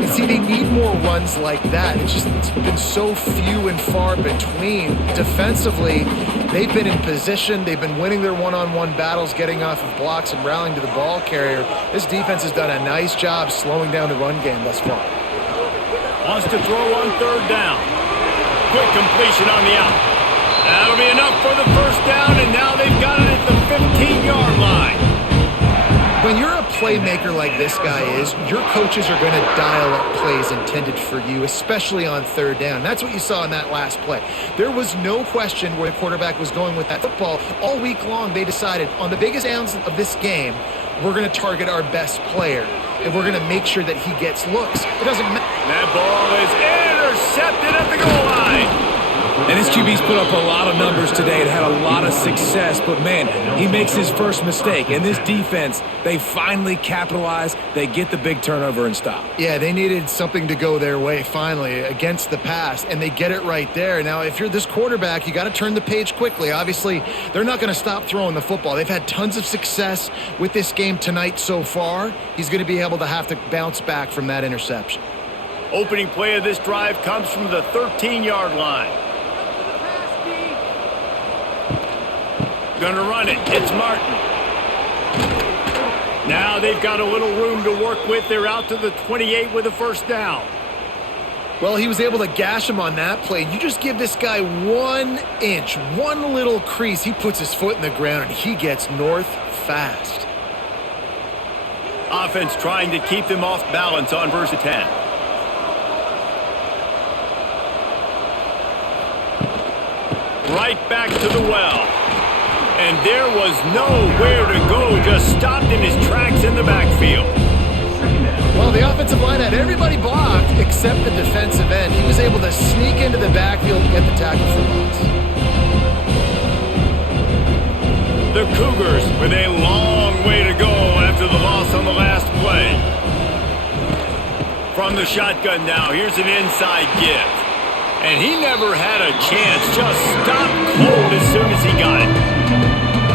You see, they need more runs like that. It's been so few and far between. Defensively, they've been in position. They've been winning their one-on-one battles, getting off of blocks and rallying to the ball carrier. This defense has done a nice job slowing down the run game thus far. Wants to throw on 3rd down. Quick completion on the out. That'll be enough for the first down, and now they've got it at the 15-yard line. When you're a playmaker like this guy is, your coaches are going to dial up plays intended for you, especially on 3rd down. That's what you saw in that last play. There was no question where the quarterback was going with that football. All week long, they decided on the biggest downs of this game, we're going to target our best player, and we're going to make sure that he gets looks. It doesn't matter. That ball is intercepted at the goal line. And his QB's put up a lot of numbers today and had a lot of success, but man, he makes his first mistake. And this defense, they finally capitalize. They get the big turnover and stop. Yeah, they needed something to go their way finally against the pass, and they get it right there. Now, if you're this quarterback, you got to turn the page quickly. Obviously, they're not going to stop throwing the football. They've had tons of success with this game tonight so far. He's going to be able to have to bounce back from that interception. Opening play of this drive comes from the 13-yard line. Going to run it. It's Martin. Now they've got a little room to work with. They're out to the 28 with a first down. Well, he was able to gash him on that play. You just give this guy 1 inch, one little crease. He puts his foot in the ground, and he gets north fast. Offense trying to keep them off balance on 1st and 10. Right back to the well. And there was nowhere to go, just stopped in his tracks in the backfield. Well, the offensive line had everybody blocked except the defensive end. He was able to sneak into the backfield and get the tackle for loss. The Cougars with a long way to go after the loss on the last play. From the shotgun now, here's an inside give. And he never had a chance, just stopped cold as soon as he got it.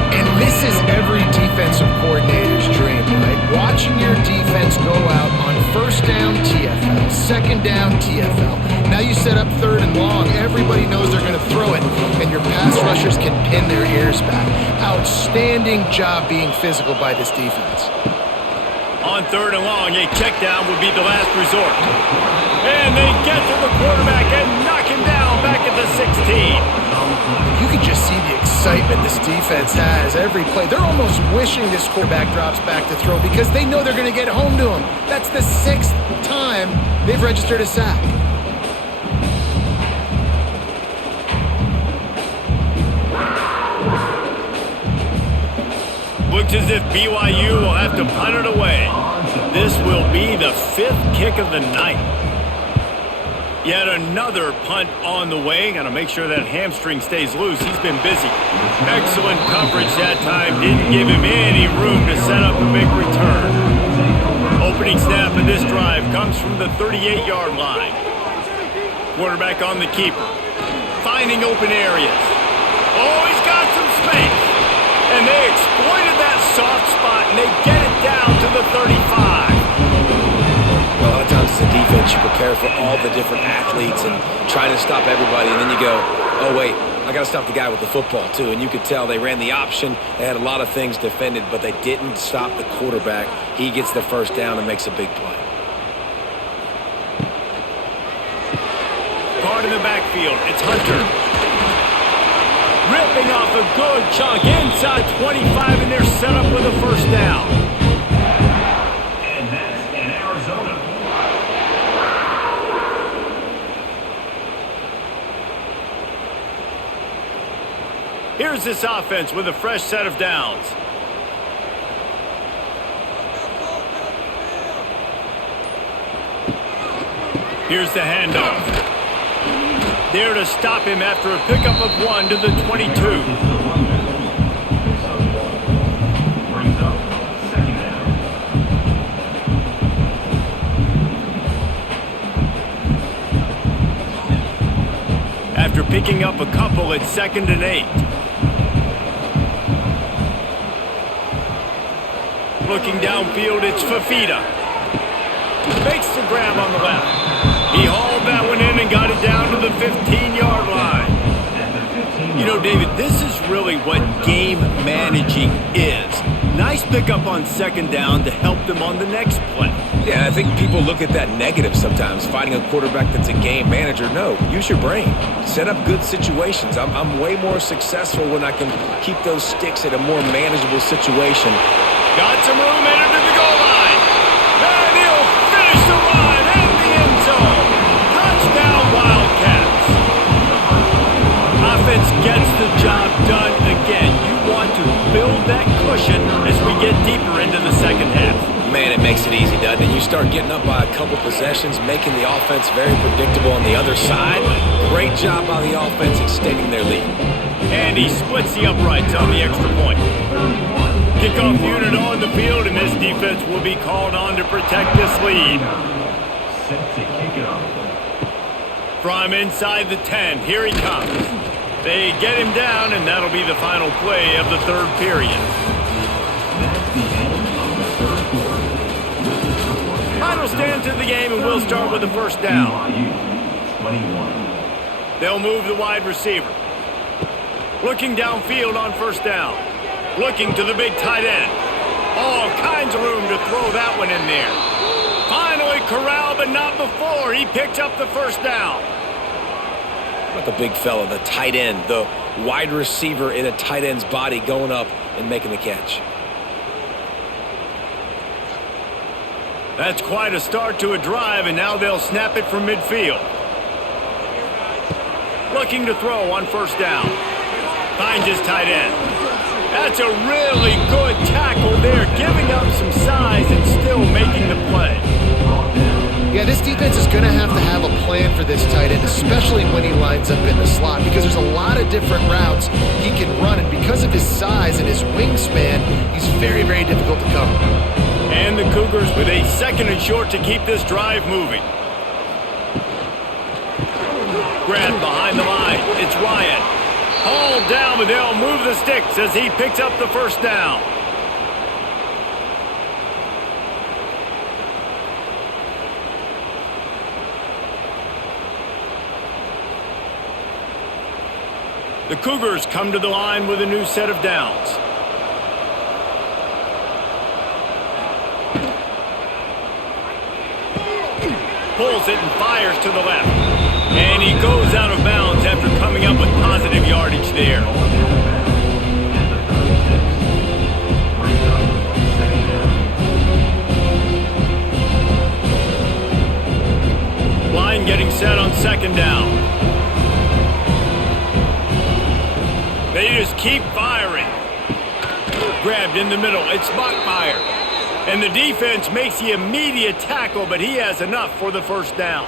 And this is every defensive coordinator's dream, right? Watching your defense go out on 1st down TFL, 2nd down TFL. Now you set up 3rd and long. Everybody knows they're going to throw it, and your pass rushers can pin their ears back. Outstanding job being physical by this defense. On 3rd and long, a check down would be the last resort. And they get to the quarterback and knock him down back at the 16. You can just see the excitement this defense has every play. They're almost wishing this quarterback drops back to throw because they know they're going to get home to him. That's the 6th time they've registered a sack. Looks as if BYU will have to punt it away. This will be the 5th kick of the night. Yet another punt on the way. Got to make sure that hamstring stays loose. He's been busy. Excellent coverage that time. Didn't give him any room to set up a big return. Opening snap of this drive comes from the 38-yard line. Quarterback on the keeper. Finding open areas. Oh, he's got some space. And they exploited that soft spot, and they get it down to the 35. A lot of times as a defense, you prepare for all the different athletes and try to stop everybody, and then you go, oh, wait, I got to stop the guy with the football, too. And you could tell they ran the option. They had a lot of things defended, but they didn't stop the quarterback. He gets the first down and makes a big play. Guard in the backfield. It's Hunter. Ripping off a good chunk inside 25, and they're set up with a first down. And that's in Arizona. Here's this offense with a fresh set of downs. Here's the handoff. There to stop him after a pickup of 1 to the 22. Brings up second down. After picking up a couple, it's 2nd and 8. Looking downfield, it's Fafita. Makes the grab on the left. He hauled that one in and got it down to the 15-yard line. You know, David, this is really what game managing is. Nice pickup on 2nd down to help them on the next play. Yeah, I think people look at that negative sometimes, finding a quarterback that's a game manager. No, use your brain. Set up good situations. I'm way more successful when I can keep those sticks at a more manageable situation. Got some room in it to the goal line. And he'll finish the run in the end zone. Touchdown, Wildcats. Offense gets the job done again. You want to build that cushion as we get deeper into the second half. Man, it makes it easy, doesn't it? You start getting up by a couple possessions, making the offense very predictable on the other side. Great job by the offense extending their lead. And he splits the uprights on the extra point. Kickoff unit on the field, and this defense will be called on to protect this lead. Set to kick it off. From inside the 10, here he comes. They get him down, and that'll be the final play of the third period. That's the end of the third quarter. With the score, Final stand to the game, and we'll start with the first down. BYU 21. They'll move the wide receiver. Looking downfield on first down. Looking to the big tight end. All kinds of room to throw that one in there. Finally corralled, but not before. He picks up the first down. What about the big fella, the tight end, the wide receiver in a tight end's body going up and making the catch? That's quite a start to a drive, and now they'll snap it from midfield. Looking to throw on first down. Finds his tight end. That's a really good tackle there, giving up some size and still making the play. Yeah, this defense is going to have a plan for this tight end, especially when he lines up in the slot, because there's a lot of different routes he can run, and because of his size and his wingspan, he's very, very difficult to cover. And the Cougars with a 2nd and short to keep this drive moving. Grab behind the line. It's Wyatt. Hauled down, but they'll move the sticks as he picks up the first down. The Cougars come to the line with a new set of downs. Pulls it and fires to the left. And he goes out of bounds after coming up with positive yardage there. Line getting set on 2nd down. They just keep firing. Grabbed in the middle. It's Bachmeier. And the defense makes the immediate tackle, but he has enough for the first down.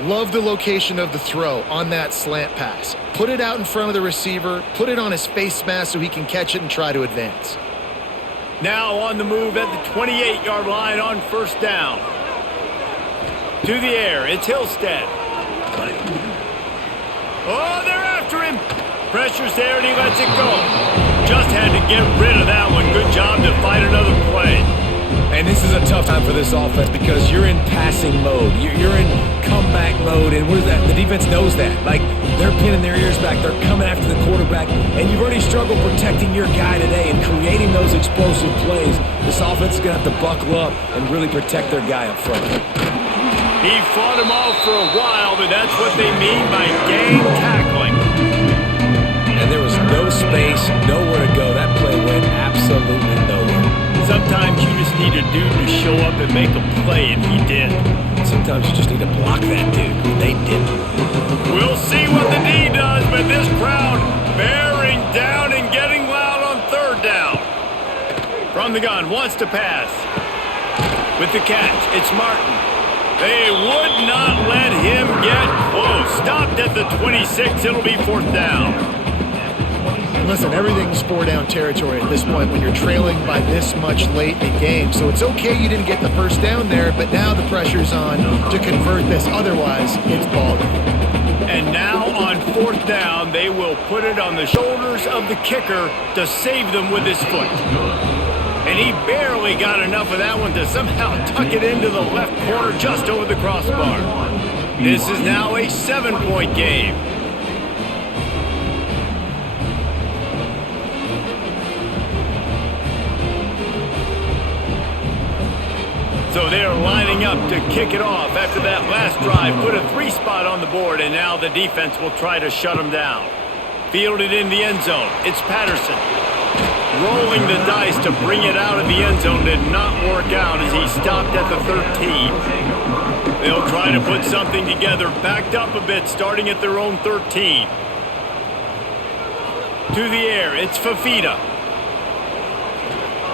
Love the location of the throw on that slant pass. Put it out in front of the receiver, put it on his face mask so he can catch it and try to advance. Now on the move at the 28-yard line on first down. To the air, it's Hillstead. Oh, they're after him. Pressure's there and he lets it go. Just had to get rid of that one. Good job to fight another play. And this is a tough time for this offense because you're in passing mode. You're in comeback mode, and what is that? The defense knows that. Like, they're pinning their ears back. They're coming after the quarterback, and you've already struggled protecting your guy today and creating those explosive plays. This offense is going to have to buckle up and really protect their guy up front. He fought him off for a while, but that's what they mean by game tackling. And there was no space, nowhere to go. That play went absolutely nowhere. Sometimes you just need a dude to show up and make a play, and he did. Sometimes you just need to block that dude, and they didn't. We'll see what the D does, but this crowd, very From the gun, wants to pass. With the catch, it's Martin. They would not let him get close. Stopped at the 26. It'll be 4th down. And listen, everything's 4-down territory at this point when you're trailing by this much late in the game. So it's okay you didn't get the first down there, but now the pressure's on to convert this. Otherwise, it's ball game. And now on 4th down, they will put it on the shoulders of the kicker to save them with his foot. And he barely got enough of that one to somehow tuck it into the left corner just over the crossbar. This is now a 7-point game. So they're lining up to kick it off after that last drive. Put a 3-spot on the board, and now the defense will try to shut them down. Fielded in the end zone. It's Patterson. Rolling the dice to bring it out of the end zone did not work out as he stopped at the 13. They'll try to put something together, backed up a bit, starting at their own 13. To the air, it's Fafita.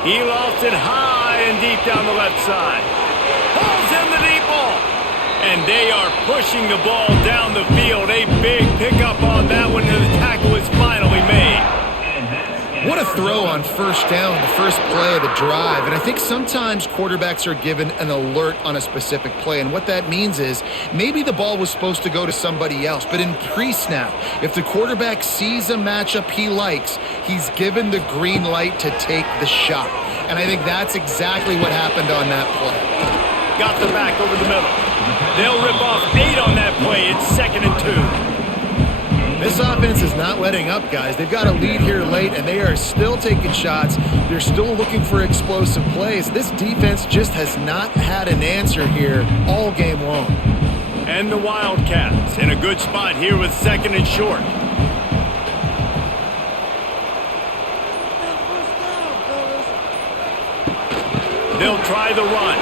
He lofts it high and deep down the left side. Pulls in the deep ball. And they are pushing the ball down the field. A big pickup on that one, and the tackle is finally made. What a throw on first down, the first play of the drive. And I think sometimes quarterbacks are given an alert on a specific play. And what that means is maybe the ball was supposed to go to somebody else. But in pre-snap, if the quarterback sees a matchup he likes, he's given the green light to take the shot. And I think that's exactly what happened on that play. Got the back over the middle. They'll rip off 8 on that play. It's 2nd and 2. This offense is not letting up, guys. They've got a lead here late, and they are still taking shots. They're still looking for explosive plays. This defense just has not had an answer here all game long. And the Wildcats in a good spot here with 2nd and short. They'll try the run.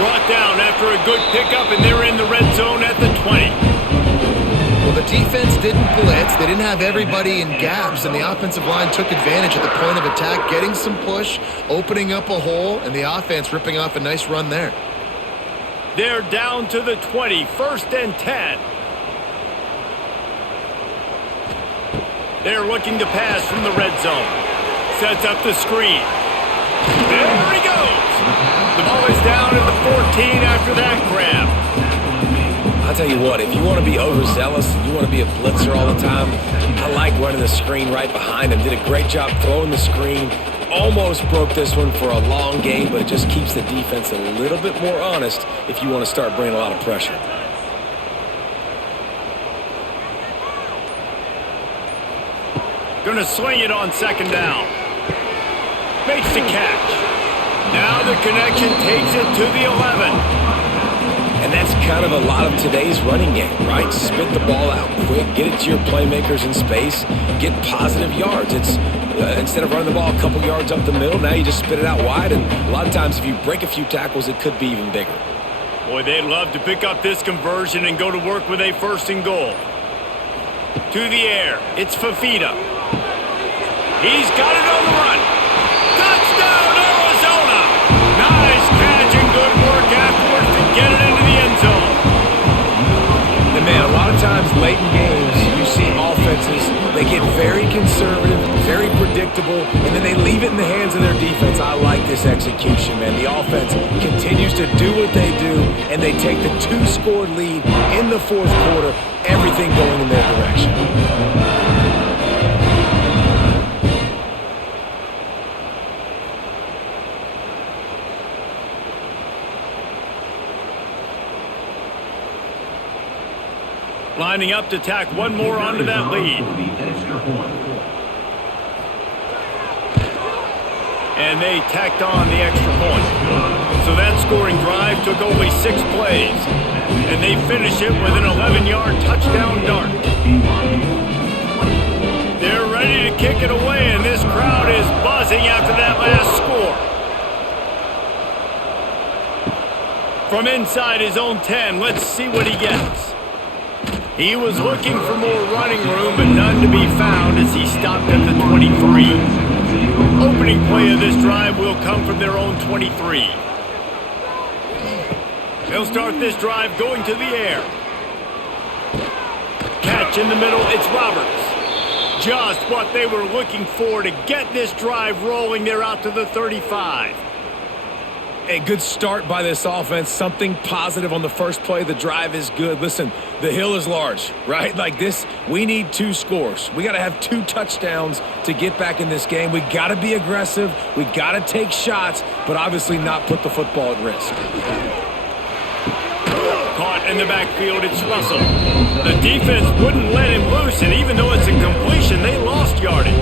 Brought down after a good pickup, and they're in the red zone at the 20. Well, the defense didn't blitz. They didn't have everybody in gaps, and the offensive line took advantage at the point of attack, getting some push, opening up a hole, and the offense ripping off a nice run there. They're down to the 20, 1st and 10. They're looking to pass from the red zone. Sets up the screen. There he goes. The ball is down at the 14 after that grab. I'll tell you what, if you want to be overzealous, you want to be a blitzer all the time, I like running the screen right behind him. Did a great job throwing the screen. Almost broke this one for a long game, but it just keeps the defense a little bit more honest if you want to start bringing a lot of pressure. Gonna swing it on 2nd down. Makes the catch. Now the connection takes it to the 11. And that's kind of a lot of today's running game, right? Spit the ball out quick, get it to your playmakers in space, get positive yards. It's instead of running the ball a couple yards up the middle, now you just spit it out wide. And a lot of times if you break a few tackles, it could be even bigger. Boy, they'd love to pick up this conversion and go to work with a 1st and goal. To the air, it's Fafita. He's got it on the run. Touchdown, Arizona! Nice catch and good work afterwards to get it into the end zone. And man, a lot of times late in games, you see offenses, they get very conservative, very predictable, and then they leave it in the hands of their defense. I like this execution, man. The offense continues to do what they do, and they take the 2-score lead in the 4th quarter, everything going in their direction. Lining up to tack one more onto that lead. And they tacked on the extra point. So that scoring drive took only 6 plays. And they finish it with an 11-yard touchdown dart. They're ready to kick it away, and this crowd is buzzing after that last score. From inside his own 10, let's see what he gets. He was looking for more running room, but none to be found as he stopped at the 23. Opening play of this drive will come from their own 23. They'll start this drive going to the air. Catch in the middle, it's Roberts. Just what they were looking for to get this drive rolling. They're out to the 35. A good start by this offense. Something positive on the first play. The drive is good. Listen, the hill is large, right? Like this, we need 2 scores. We got to have 2 touchdowns to get back in this game. We got to be aggressive. We got to take shots, but obviously not put the football at risk. Caught in the backfield, it's Russell. The defense wouldn't let him loose, and even though it's a completion, they lost yardage.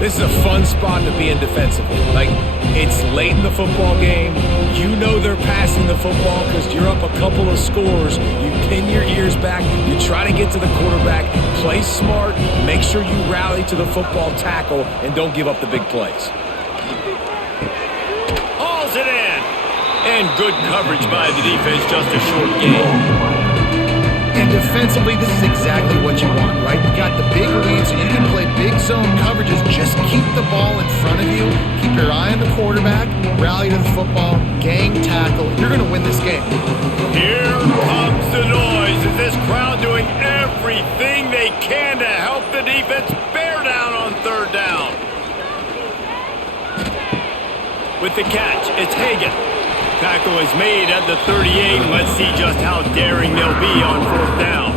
This is a fun spot to be in defensively. Like, it's late in the football game. You know they're passing the football because you're up a couple of scores. You pin your ears back. You try to get to the quarterback. Play smart. Make sure you rally to the football tackle and don't give up the big plays. Hauls it in. And good coverage by the defense, just a short game. And defensively, this is exactly what you want, right? You got the big lead, so you can play big zone coverages. Just keep the ball in front of you. Keep your eye on the quarterback. Rally to the football. Gang tackle. You're going to win this game. Here comes the noise. Is this crowd doing everything they can to help the defense bear down on 3rd down? With the catch, it's Hagan. Tackle is made at the 38. Let's see just how daring they'll be on 4th down.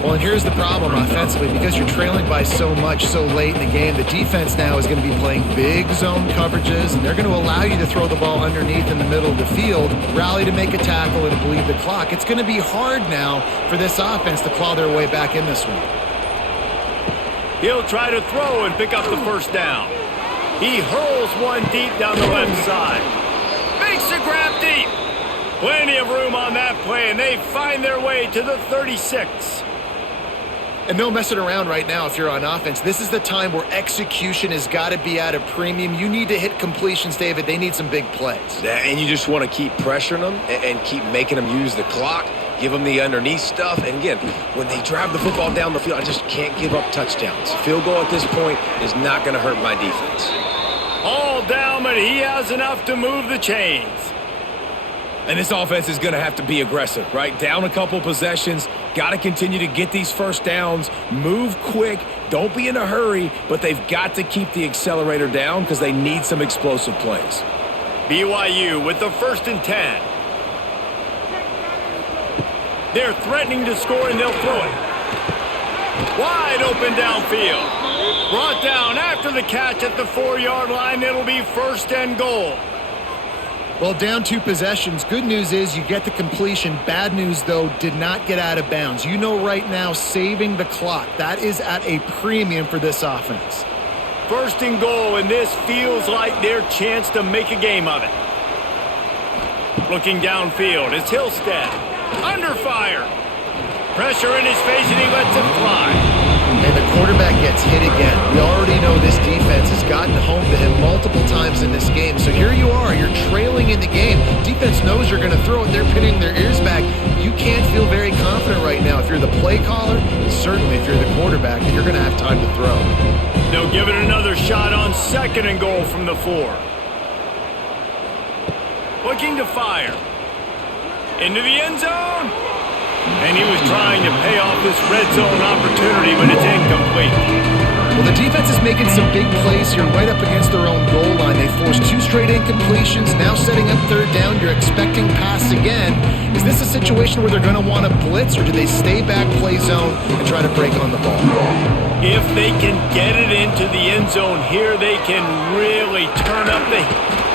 Well, and here's the problem offensively. Because you're trailing by so much so late in the game, the defense now is going to be playing big zone coverages, and they're going to allow you to throw the ball underneath in the middle of the field, rally to make a tackle, and bleed the clock. It's going to be hard now for this offense to claw their way back in this one. He'll try to throw and pick up the 1st down. He hurls one deep down the left side. Makes a grab deep. Plenty of room on that play, and they find their way to the 36. And no messing around right now if you're on offense. This is the time where execution has got to be at a premium. You need to hit completions, David. They need some big plays. Yeah, and you just want to keep pressuring them and keep making them use the clock, give them the underneath stuff. And again, when they drive the football down the field, I just can't give up touchdowns. Field goal at this point is not going to hurt my defense. All down, but he has enough to move the chains. And this offense is going to have to be aggressive, right? Down a couple possessions, got to continue to get these 1st downs, move quick, don't be in a hurry, but they've got to keep the accelerator down because they need some explosive plays. BYU with the 1st and 10. They're threatening to score, and they'll throw it. Wide open downfield. Brought down after the catch at the 4-yard line. It'll be 1st and goal. Well, down 2 possessions. Good news is you get the completion. Bad news, though, did not get out of bounds. You know right now, saving the clock. That is at a premium for this offense. 1st and goal, and this feels like their chance to make a game of it. Looking downfield, it's Hillstead. Under fire. Pressure in his face, and he lets it fly. And the quarterback gets hit again. We already know this defense has gotten home to him multiple times in this game. So here you are. You're trailing in the game. Defense knows you're going to throw it. They're pinning their ears back. You can't feel very confident right now if you're the play caller, and certainly if you're the quarterback, that you're going to have time to throw. They'll give it another shot on 2nd and goal from the 4. Looking to fire. Into the end zone. And he was trying to pay off this red zone opportunity, but it's incomplete. Well, the defense is making some big plays here right up against their own goal line. They forced 2 straight incompletions, now setting up 3rd down. You're expecting pass again. Is this a situation where they're going to want to blitz, or do they stay back, play zone, and try to break on the ball? If they can get it into the end zone here, they can really turn up the...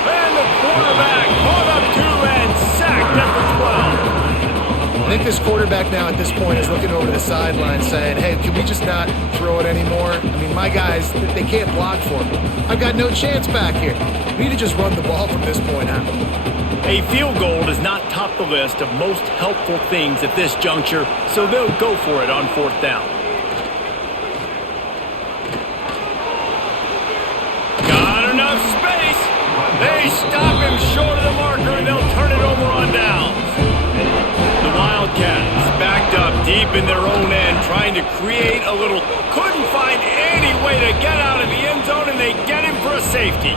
And the quarterback caught up 2 and sacked at the 12. I think this quarterback now at this point is looking over to the sideline saying, hey, can we just not throw it anymore? I mean, my guys, they can't block for me. I've got no chance back here. We need to just run the ball from this point out. A field goal does not top the list of most helpful things at this juncture, so they'll go for it on 4th down. Got enough space. They stop him short of the marker, and they'll turn it over on downs. The Wildcats backed up deep in their own end, trying to create a little. Couldn't find any way to get out of the end zone, and they get him for a safety.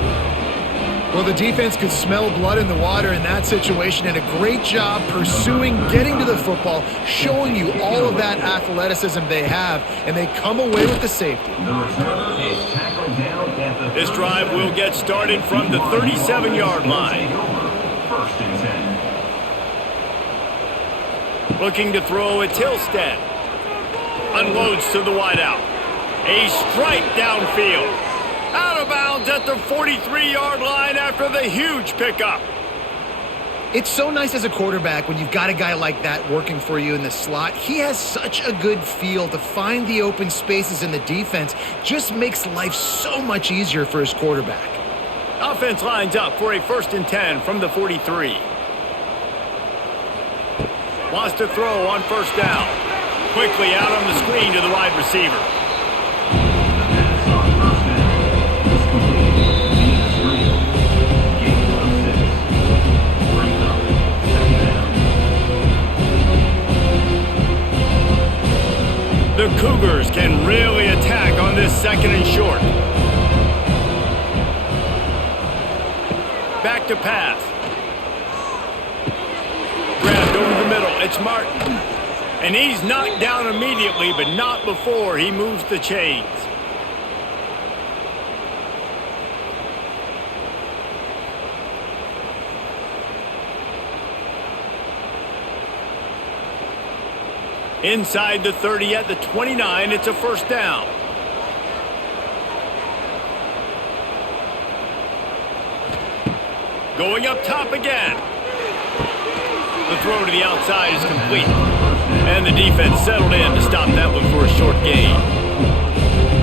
Well, the defense could smell blood in the water in that situation, and a great job pursuing, getting to the football, showing you all of that athleticism they have, and they come away with the safety. The returner is tackled down at the This drive will get started from the 37-yard line. First and 10. Looking to throw at Tilstead. Unloads to the wideout. A strike downfield. Out of bounds at the 43-yard line after the huge pickup. It's so nice as a quarterback when you've got a guy like that working for you in the slot. He has such a good feel to find the open spaces in the defense. Just makes life so much easier for his quarterback. Offense lines up for a 1st and 10 from the 43. Wants to throw on 1st down. Quickly out on the screen to the wide receiver. The Cougars can really attack on this 2nd and short. Back to pass. Grabbed over the middle. It's Martin. And he's knocked down immediately, but not before he moves the chains. Inside the 30 at the 29, it's a 1st down. Going up top again. The throw to the outside is complete. And the defense settled in to stop that one for a short gain.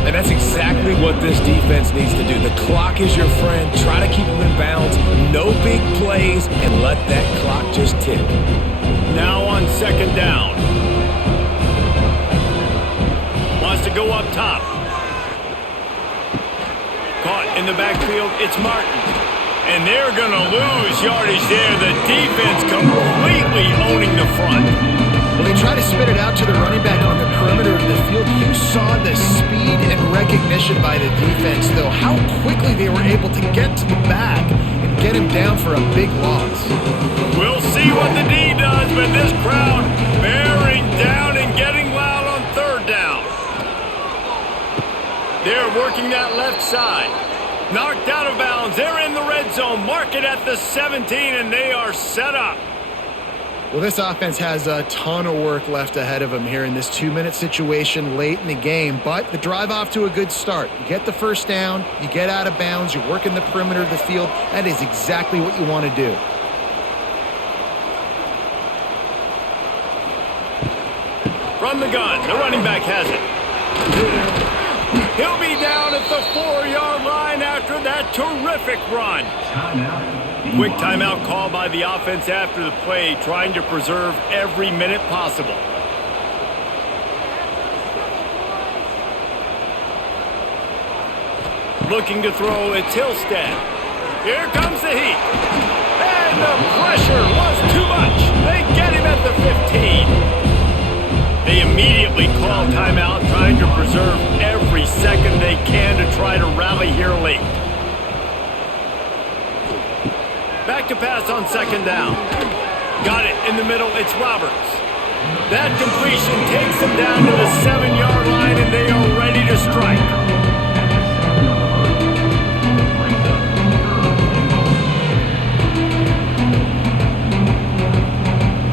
And that's exactly what this defense needs to do. The clock is your friend. Try to keep them in bounds. No big plays, and let that clock just tick. Now on 2nd down. Wants to go up top. Caught in the backfield, it's Martin. And they're going to lose yardage there. The defense completely owning the front. Well, they try to spit it out to the running back on the perimeter of the field. You saw the speed and recognition by the defense, though. How quickly they were able to get to the back and get him down for a big loss. We'll see what the D does, but this crowd bearing down and getting loud on 3rd down. They're working that left side. Knocked out of bounds. They're in the red zone. Mark it at the 17, and they are set up. Well, this offense has a ton of work left ahead of them here in this 2-minute situation late in the game, but the drive off to a good start. You get the 1st down, you get out of bounds, you're working the perimeter of the field. That is exactly what you want to do. From the gun, the running back has it. He'll be down at the 4-yard line after that terrific run. Quick timeout call by the offense after the play, trying to preserve every minute possible. Looking to throw at Tilstead. Here comes the heat. And the pressure was too much. They get him at the 15. They immediately call timeout, trying to preserve every second they can to try to rally here late. Back to pass on 2nd down. Got it in the middle, it's Roberts. That completion takes them down to the 7-yard line, and they are ready to strike.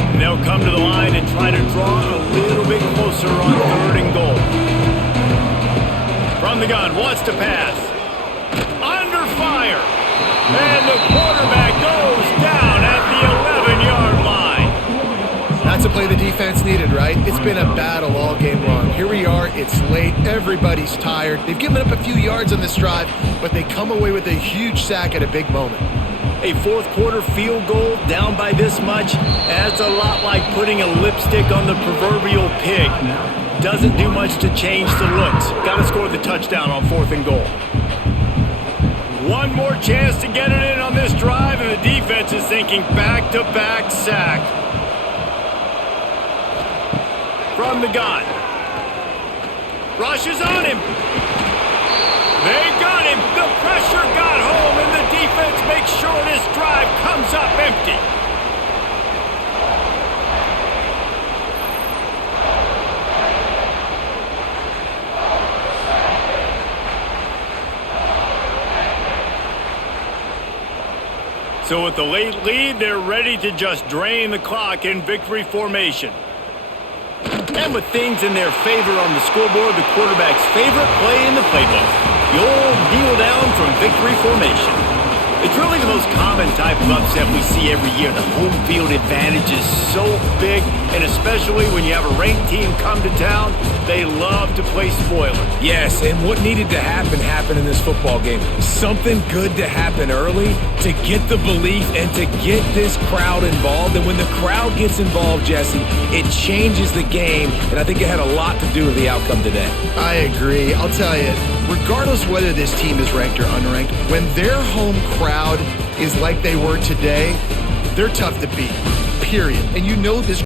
And they'll come to the line and try to draw a little bit closer on 3rd and goal. From the gun, wants to pass. Under fire. And the quarterback goes down at the 11-yard line. That's a play the defense needed, right? It's been a battle all game long. Here we are. It's late. Everybody's tired. They've given up a few yards on this drive, but they come away with a huge sack at a big moment. A 4th quarter field goal down by this much, that's a lot like putting a lipstick on the proverbial pig. Doesn't do much to change the looks. Got to score the touchdown on 4th and goal. One more chance to get it in on this drive, and the defense is thinking back-to-back sack. From the gun. Rushes on him. They got him. The pressure got home, and the defense makes sure this drive comes up empty. So with the late lead, they're ready to just drain the clock in victory formation. And with things in their favor on the scoreboard, the quarterback's favorite play in the playbook, the old kneel down from victory formation. It's really the most common type of upset we see every year. The home field advantage is so big, and especially when you have a ranked team come to town, they love to play spoiler. Yes, and what needed to happen happened in this football game. Something good to happen early to get the belief and to get this crowd involved. And when the crowd gets involved, Jesse, it changes the game, and I think it had a lot to do with the outcome today. I agree. I'll tell you, regardless whether this team is ranked or unranked, when their home crowd is like they were today, they're tough to beat, period. And you know this